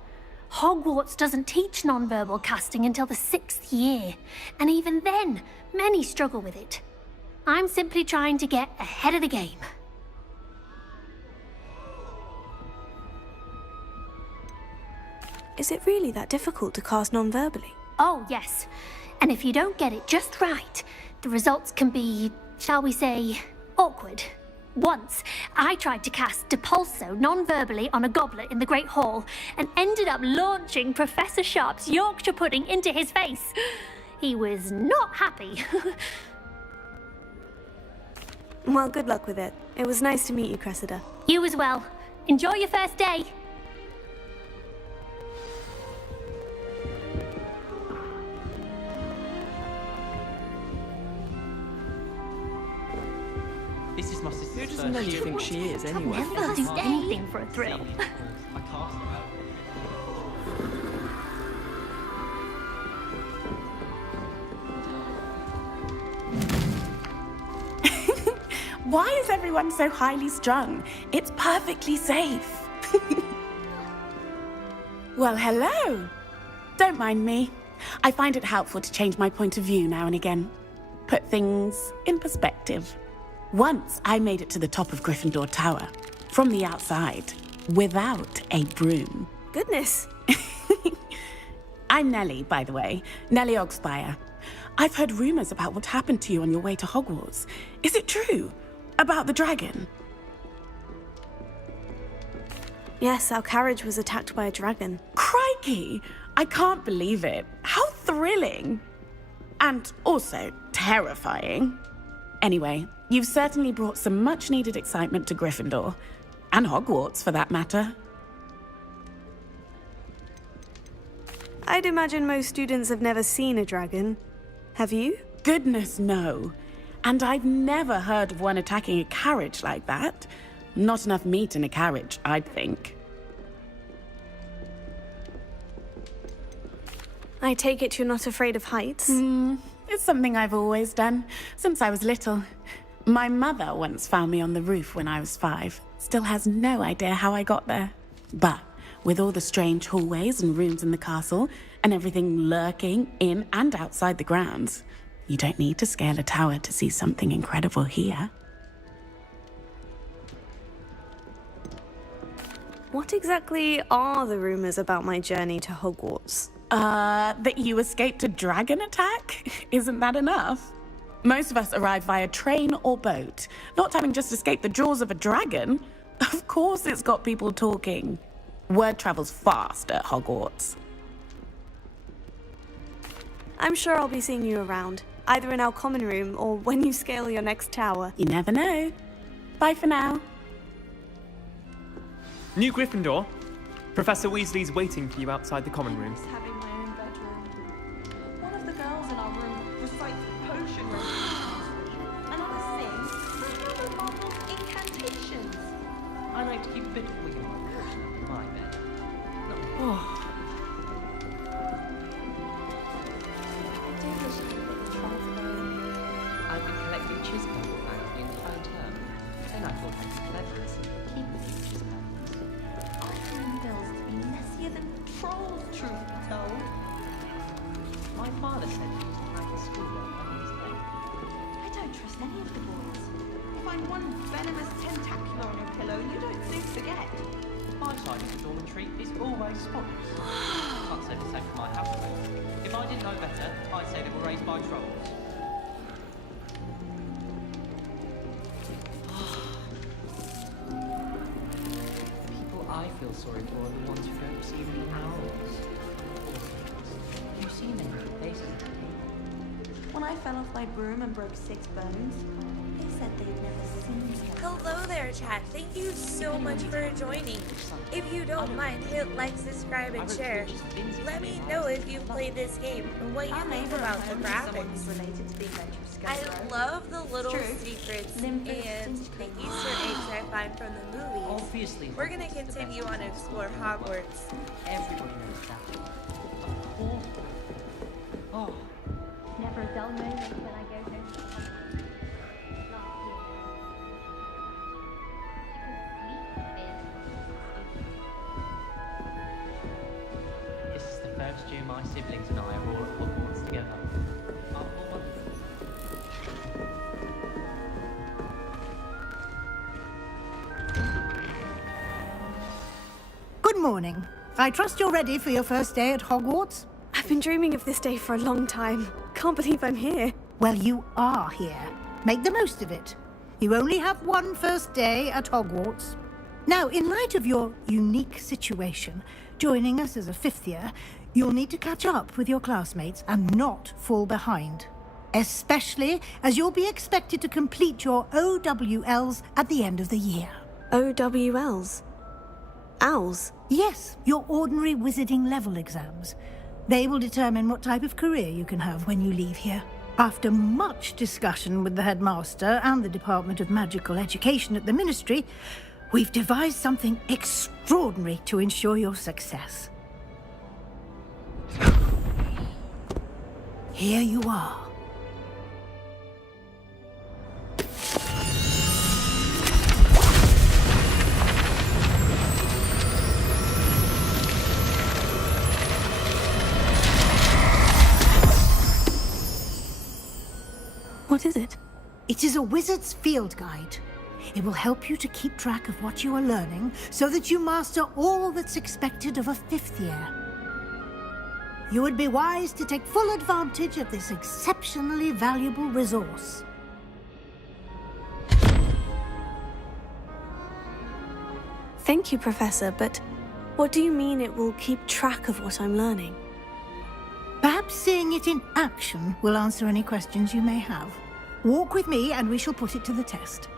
Hogwarts doesn't teach non-verbal casting until the 6th year, and even then, many struggle with it. I'm simply trying to get ahead of the game. Is it really that difficult to cast non-verbally? Oh, yes. And if you don't get it just right, the results can be, shall we say, awkward. Once, I tried to cast Depulso non-verbally on a goblet in the Great Hall and ended up launching Professor Sharp's Yorkshire pudding into his face. He was not happy. Well, good luck with it. It was nice to meet you, Cressida. You as well. Enjoy your first day. This is my sister's Who doesn't first know year. you think she is, anyway? I'll do anything for a thrill. I cast her. Why is everyone so highly strung? It's perfectly safe. Well, hello. Don't mind me. I find it helpful to change my point of view now and again. Put things in perspective. Once I made it to the top of Gryffindor Tower, from the outside, without a broom. Goodness. I'm Nellie, by the way. Nellie Ogspire. I've heard rumors about what happened to you on your way to Hogwarts. Is it true? About the dragon? Yes, our carriage was attacked by a dragon. Crikey! I can't believe it. How thrilling! And also terrifying. Anyway, you've certainly brought some much-needed excitement to Gryffindor. And Hogwarts, for that matter. I'd imagine most students have never seen a dragon. Have you? Goodness, no. And I've never heard of one attacking a carriage like that. Not enough meat in a carriage, I'd think. I take it you're not afraid of heights? It's something I've always done, since I was little. My mother once found me on the roof when I was 5. Still has no idea how I got there. But with all the strange hallways and rooms in the castle, and everything lurking in and outside the grounds, you don't need to scale a tower to see something incredible here. What exactly are the rumors about my journey to Hogwarts? That you escaped a dragon attack? Isn't that enough? Most of us arrive via train or boat, not having just escaped the jaws of a dragon. Of course it's got people talking. Word travels fast at Hogwarts. I'm sure I'll be seeing you around, either in our common room or when you scale your next tower. You never know. Bye for now. New Gryffindor. Professor Weasley's waiting for you outside the common room. Having my own bedroom. sites potion recipes, and other things, I know the marvel's incantations. I like to keep a bit of wiggle in my portion up in my bed. No. I've been collecting chispa found the entire term. Then I thought I'd be clever and keep a few chispas. I find bills to be messier than trolls, truth be told. My father said he used to write his schoolwork on his leg. I don't trust any of the boys. You find one venomous tentacular on your pillow, you don't soon forget. My side of the dormitory is always spotless. Can't say the same for my housemate. If I didn't know better, I'd say they were raised by trolls. The people I feel sorry for are the ones who don't receive any owls. You've seen them in places. When I fell off my broom and broke 6 bones, they said they'd never seen me. Hello there, chat. Thank you so much for joining. If you don't mind, hit like, subscribe, and share. Let me know if you've played this game and what you think about the graphics. I love the little secrets and the Easter eggs I find from the movies. Obviously. We're going to continue on to explore Hogwarts. Everybody knows that. Of course. Oh. Never a dull moment when I go home to Hogwarts. This is the first year my siblings and I are all at Hogwarts together. Good morning. I trust you're ready for your first day at Hogwarts? I've been dreaming of this day for a long time. Can't believe I'm here. Well, you are here. Make the most of it. You only have one first day at Hogwarts. Now, in light of your unique situation, joining us as a 5th year, you'll need to catch up with your classmates and not fall behind. Especially as you'll be expected to complete your OWLs at the end of the year. OWLs? Owls? Yes, your ordinary wizarding level exams. They will determine what type of career you can have when you leave here. After much discussion with the headmaster and the Department of Magical Education at the Ministry, we've devised something extraordinary to ensure your success. Here you are. What is it? It is a wizard's field guide. It will help you to keep track of what you are learning so that you master all that's expected of a 5th year. You would be wise to take full advantage of this exceptionally valuable resource. Thank you, Professor, but what do you mean it will keep track of what I'm learning? Perhaps seeing it in action will answer any questions you may have. Walk with me and we shall put it to the test.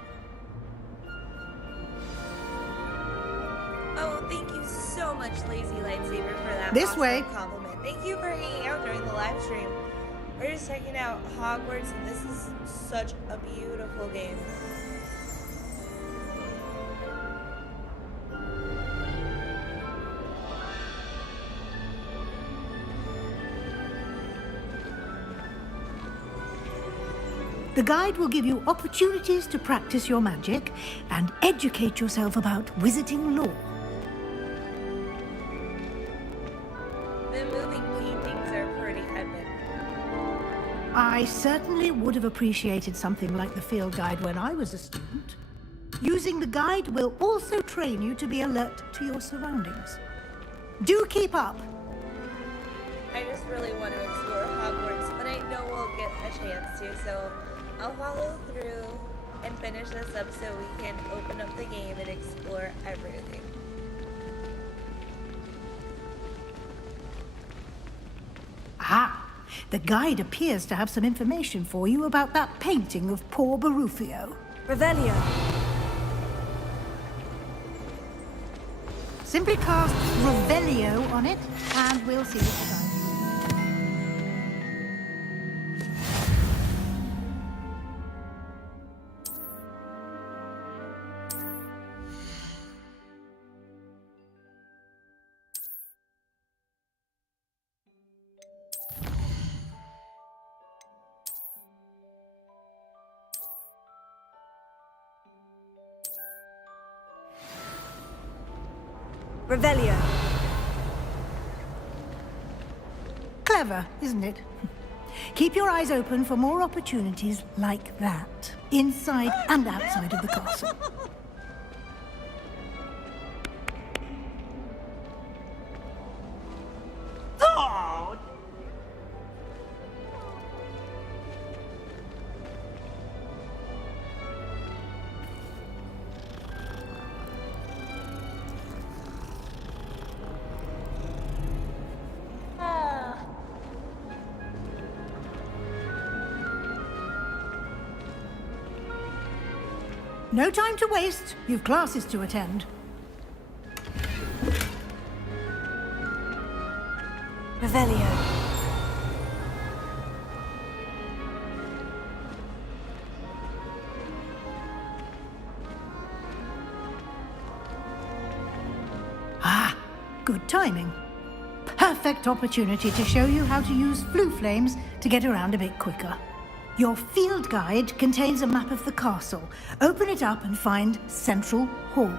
Oh, thank you so much, Lazy Lightsaber, for that This awesome way. compliment. Thank you for hanging out during the live stream. We're just checking out Hogwarts, and this is such a beautiful game. The guide will give you opportunities to practice your magic and educate yourself about wizarding lore. The moving paintings are pretty epic. I certainly would have appreciated something like the field guide when I was a student. Using the guide will also train you to be alert to your surroundings. Do keep up! I just really want to explore Hogwarts, but I know we'll get a chance to, so I'll follow through and finish this up so we can open up the game and explore everything. Ah, the guide appears to have some information for you about that painting of poor Barufio. Revelio. Simply cast Revelio on it, and we'll see what the guide Revelio. Clever, isn't it? Keep your eyes open for more opportunities like that, inside and outside of the castle. No time to waste. You've classes to attend. Revelio. Ah, good timing. Perfect opportunity to show you how to use flue flames to get around a bit quicker. Your field guide contains a map of the castle. Open it up and find Central Hall.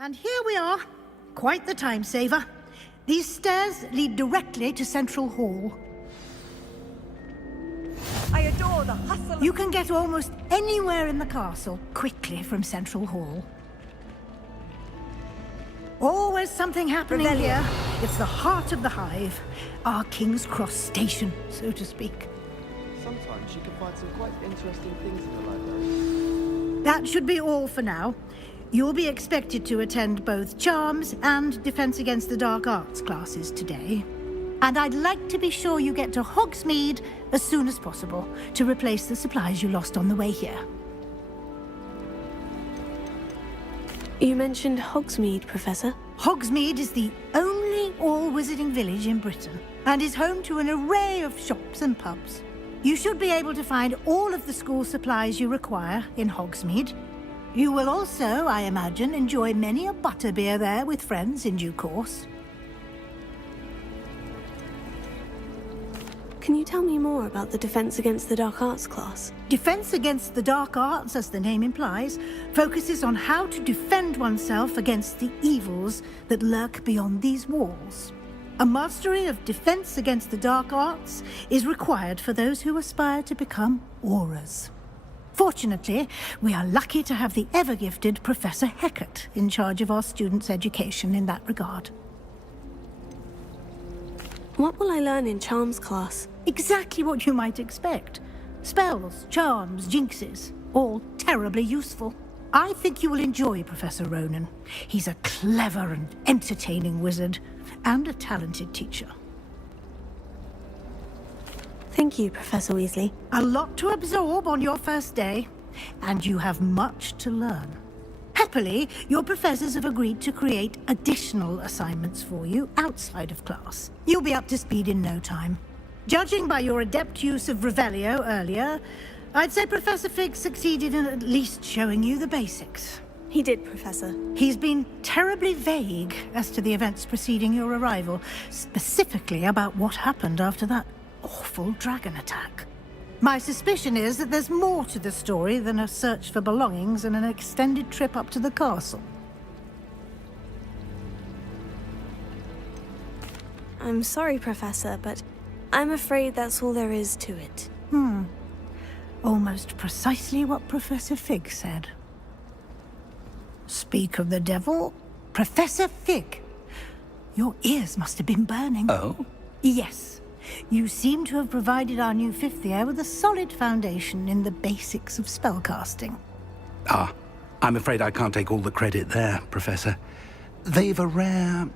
And here we are. Quite the time saver. These stairs lead directly to Central Hall. I adore the hustle. You can get almost anywhere in the castle quickly from Central Hall. Always something happening here. It's the heart of the hive. Our King's Cross station, so to speak. Sometimes you can find some quite interesting things in the library. That should be all for now. You'll be expected to attend both Charms and Defense Against the Dark Arts classes today. And I'd like to be sure you get to Hogsmeade as soon as possible to replace the supplies you lost on the way here. You mentioned Hogsmeade, Professor. Hogsmeade is the only all-wizarding village in Britain and is home to an array of shops and pubs. You should be able to find all of the school supplies you require in Hogsmeade. You will also, I imagine, enjoy many a butterbeer there with friends in due course. Can you tell me more about the Defense Against the Dark Arts class? Defense Against the Dark Arts, as the name implies, focuses on how to defend oneself against the evils that lurk beyond these walls. A mastery of Defense Against the Dark Arts is required for those who aspire to become Aurors. Fortunately, we are lucky to have the ever-gifted Professor Heckert in charge of our students' education in that regard. What will I learn in Charms class? Exactly what you might expect. Spells, charms, jinxes, all terribly useful. I think you will enjoy Professor Ronan. He's a clever and entertaining wizard, and a talented teacher. Thank you, Professor Weasley. A lot to absorb on your first day, and you have much to learn. Happily, your professors have agreed to create additional assignments for you outside of class. You'll be up to speed in no time. Judging by your adept use of Revelio earlier, I'd say Professor Fig succeeded in at least showing you the basics. He did, Professor. He's been terribly vague as to the events preceding your arrival, specifically about what happened after that awful dragon attack. My suspicion is that there's more to the story than a search for belongings and an extended trip up to the castle. I'm sorry, Professor, but I'm afraid that's all there is to it. Almost precisely what Professor Fig said. Speak of the devil, Professor Fig. Your ears must have been burning. Oh? Yes. You seem to have provided our new fifth year with a solid foundation in the basics of spellcasting. Ah, I'm afraid I can't take all the credit there, Professor. They've a rare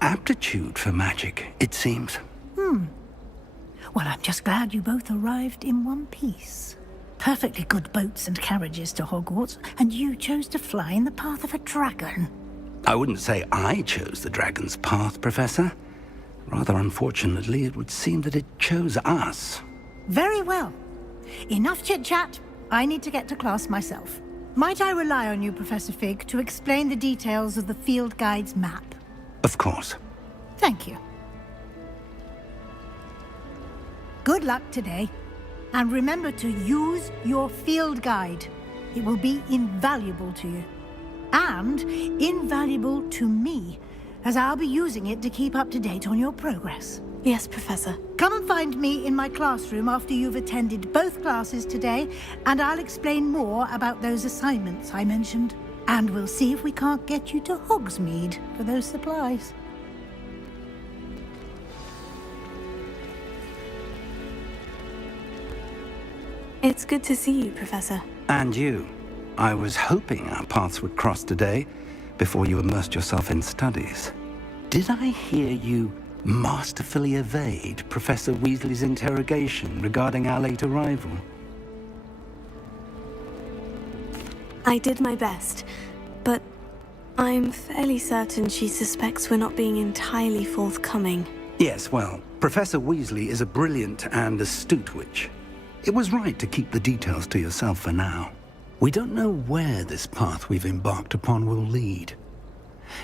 aptitude for magic, it seems. Well, I'm just glad you both arrived in one piece. perfectly good boats and carriages to Hogwarts, and you chose to fly in the path of a dragon. I wouldn't say I chose the dragon's path, Professor. Rather unfortunately, it would seem that it chose us. Very well. Enough chit-chat. I need to get to class myself. Might I rely on you, Professor Fig, to explain the details of the field guide's map? Of course. Thank you. Good luck today. And remember to use your field guide. It will be invaluable to you. And invaluable to me, as I'll be using it to keep up to date on your progress. Yes, Professor. Come and find me in my classroom after you've attended both classes today, and I'll explain more about those assignments I mentioned. And we'll see if we can't get you to Hogsmeade for those supplies. It's good to see you, Professor. And you. I was hoping our paths would cross today, before you immersed yourself in studies. Did I hear you masterfully evade Professor Weasley's interrogation regarding our late arrival? I did my best, but I'm fairly certain she suspects we're not being entirely forthcoming. Yes, well, Professor Weasley is a brilliant and astute witch. It was right to keep the details to yourself for now. We don't know where this path we've embarked upon will lead.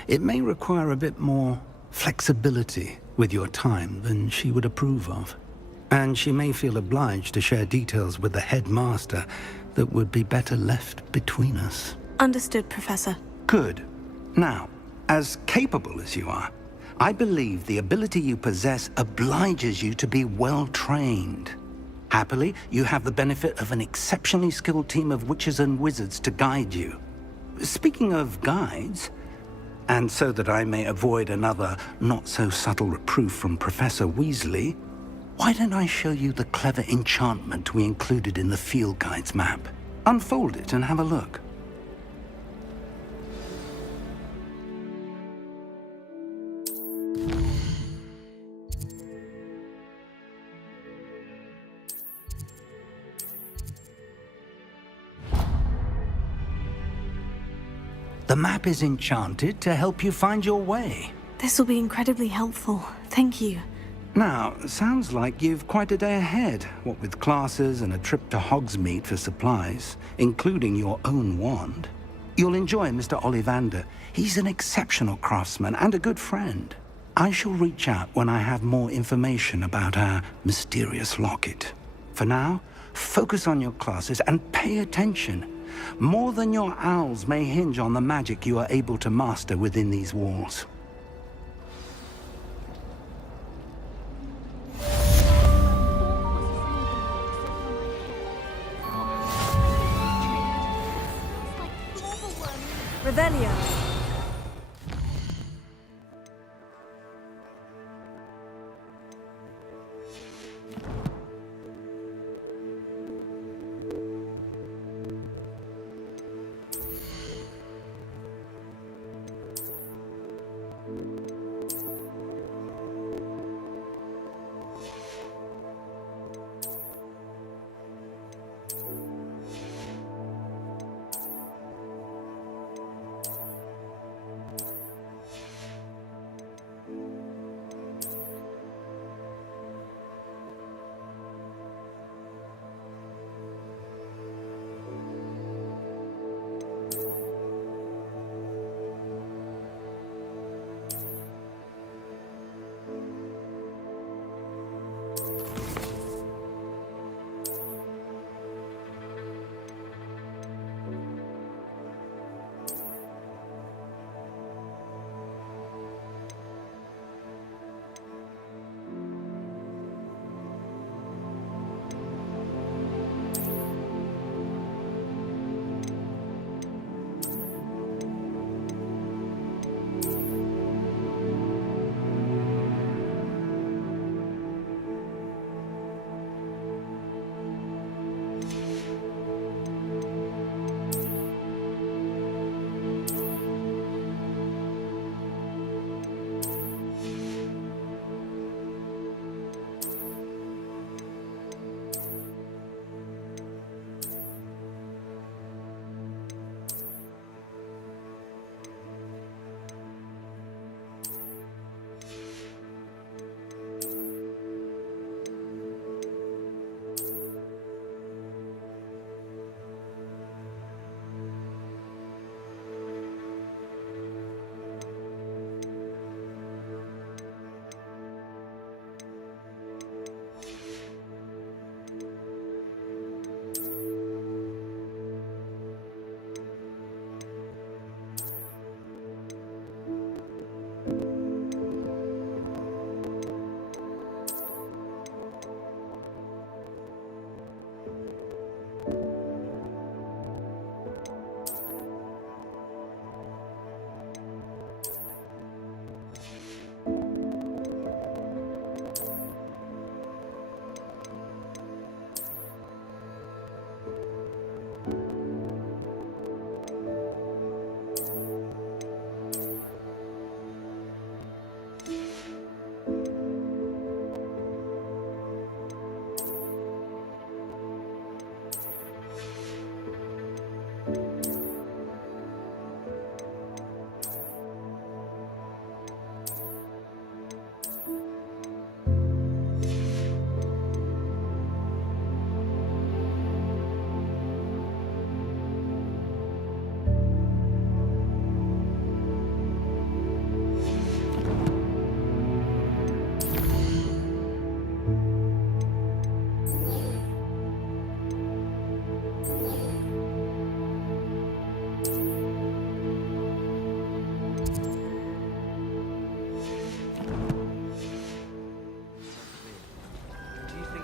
It may require a bit more flexibility with your time than she would approve of. And she may feel obliged to share details with the headmaster that would be better left between us. Understood, Professor. Good. Now, as capable as you are, I believe the ability you possess obliges you to be well trained. Happily, you have the benefit of an exceptionally skilled team of witches and wizards to guide you. Speaking of guides, and so that I may avoid another not-so-subtle reproof from Professor Weasley, why don't I show you the clever enchantment we included in the field guide's map? Unfold it and have a look. The map is enchanted to help you find your way. This will be incredibly helpful. Thank you. Now, sounds like you've quite a day ahead, what with classes and a trip to Hogsmeade for supplies, including your own wand. You'll enjoy Mr. Ollivander. He's an exceptional craftsman and a good friend. I shall reach out when I have more information about our mysterious locket. For now, focus on your classes and pay attention. More than your owls may hinge on the magic you are able to master within these walls. Revelio.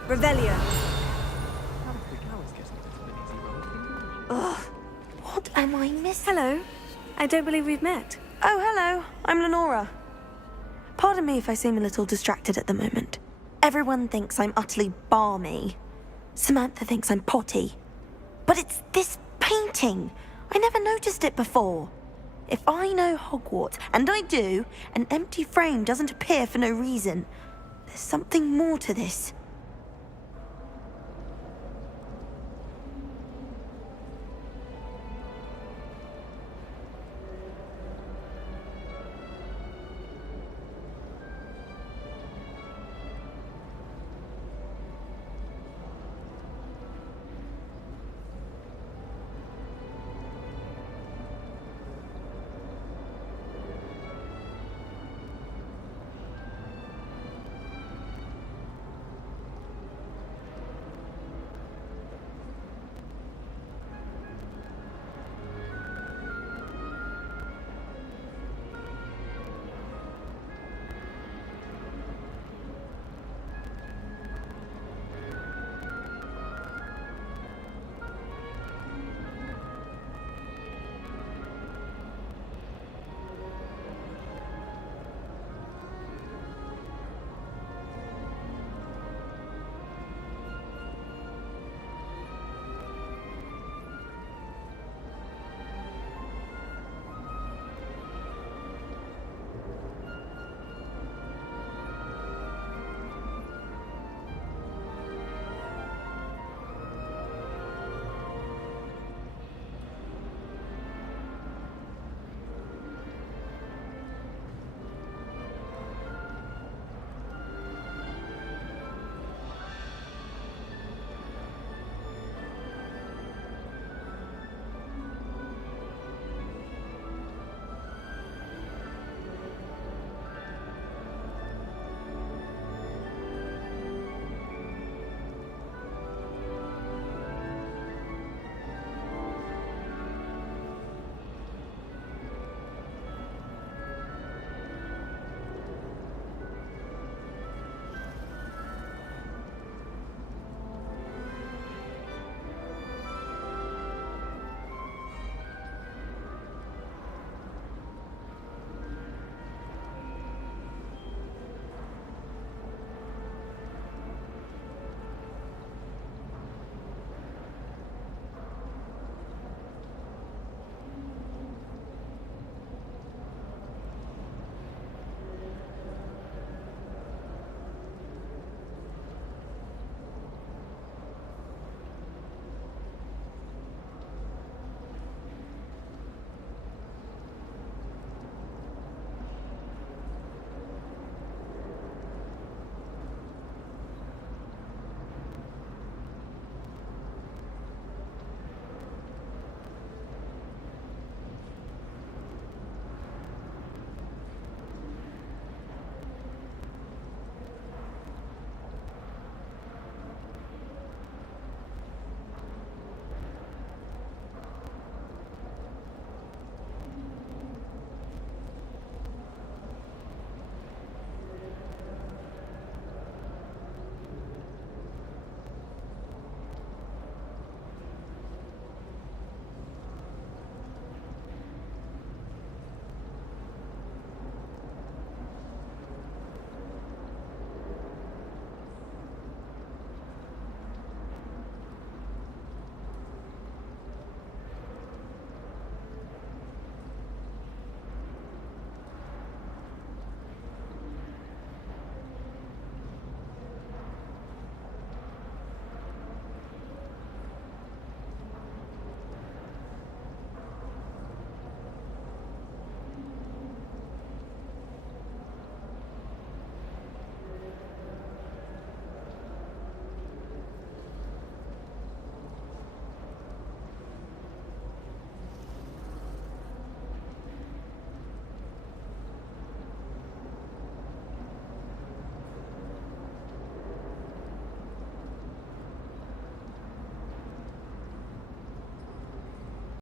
Revelio. Ugh, what am I missing? Hello. I don't believe we've met. Oh, hello. I'm Lenora. Pardon me if I seem a little distracted at the moment. Everyone thinks I'm utterly balmy. Samantha thinks I'm potty. But it's this painting. I never noticed it before. If I know Hogwarts, and I do, an empty frame doesn't appear for no reason. There's something more to this.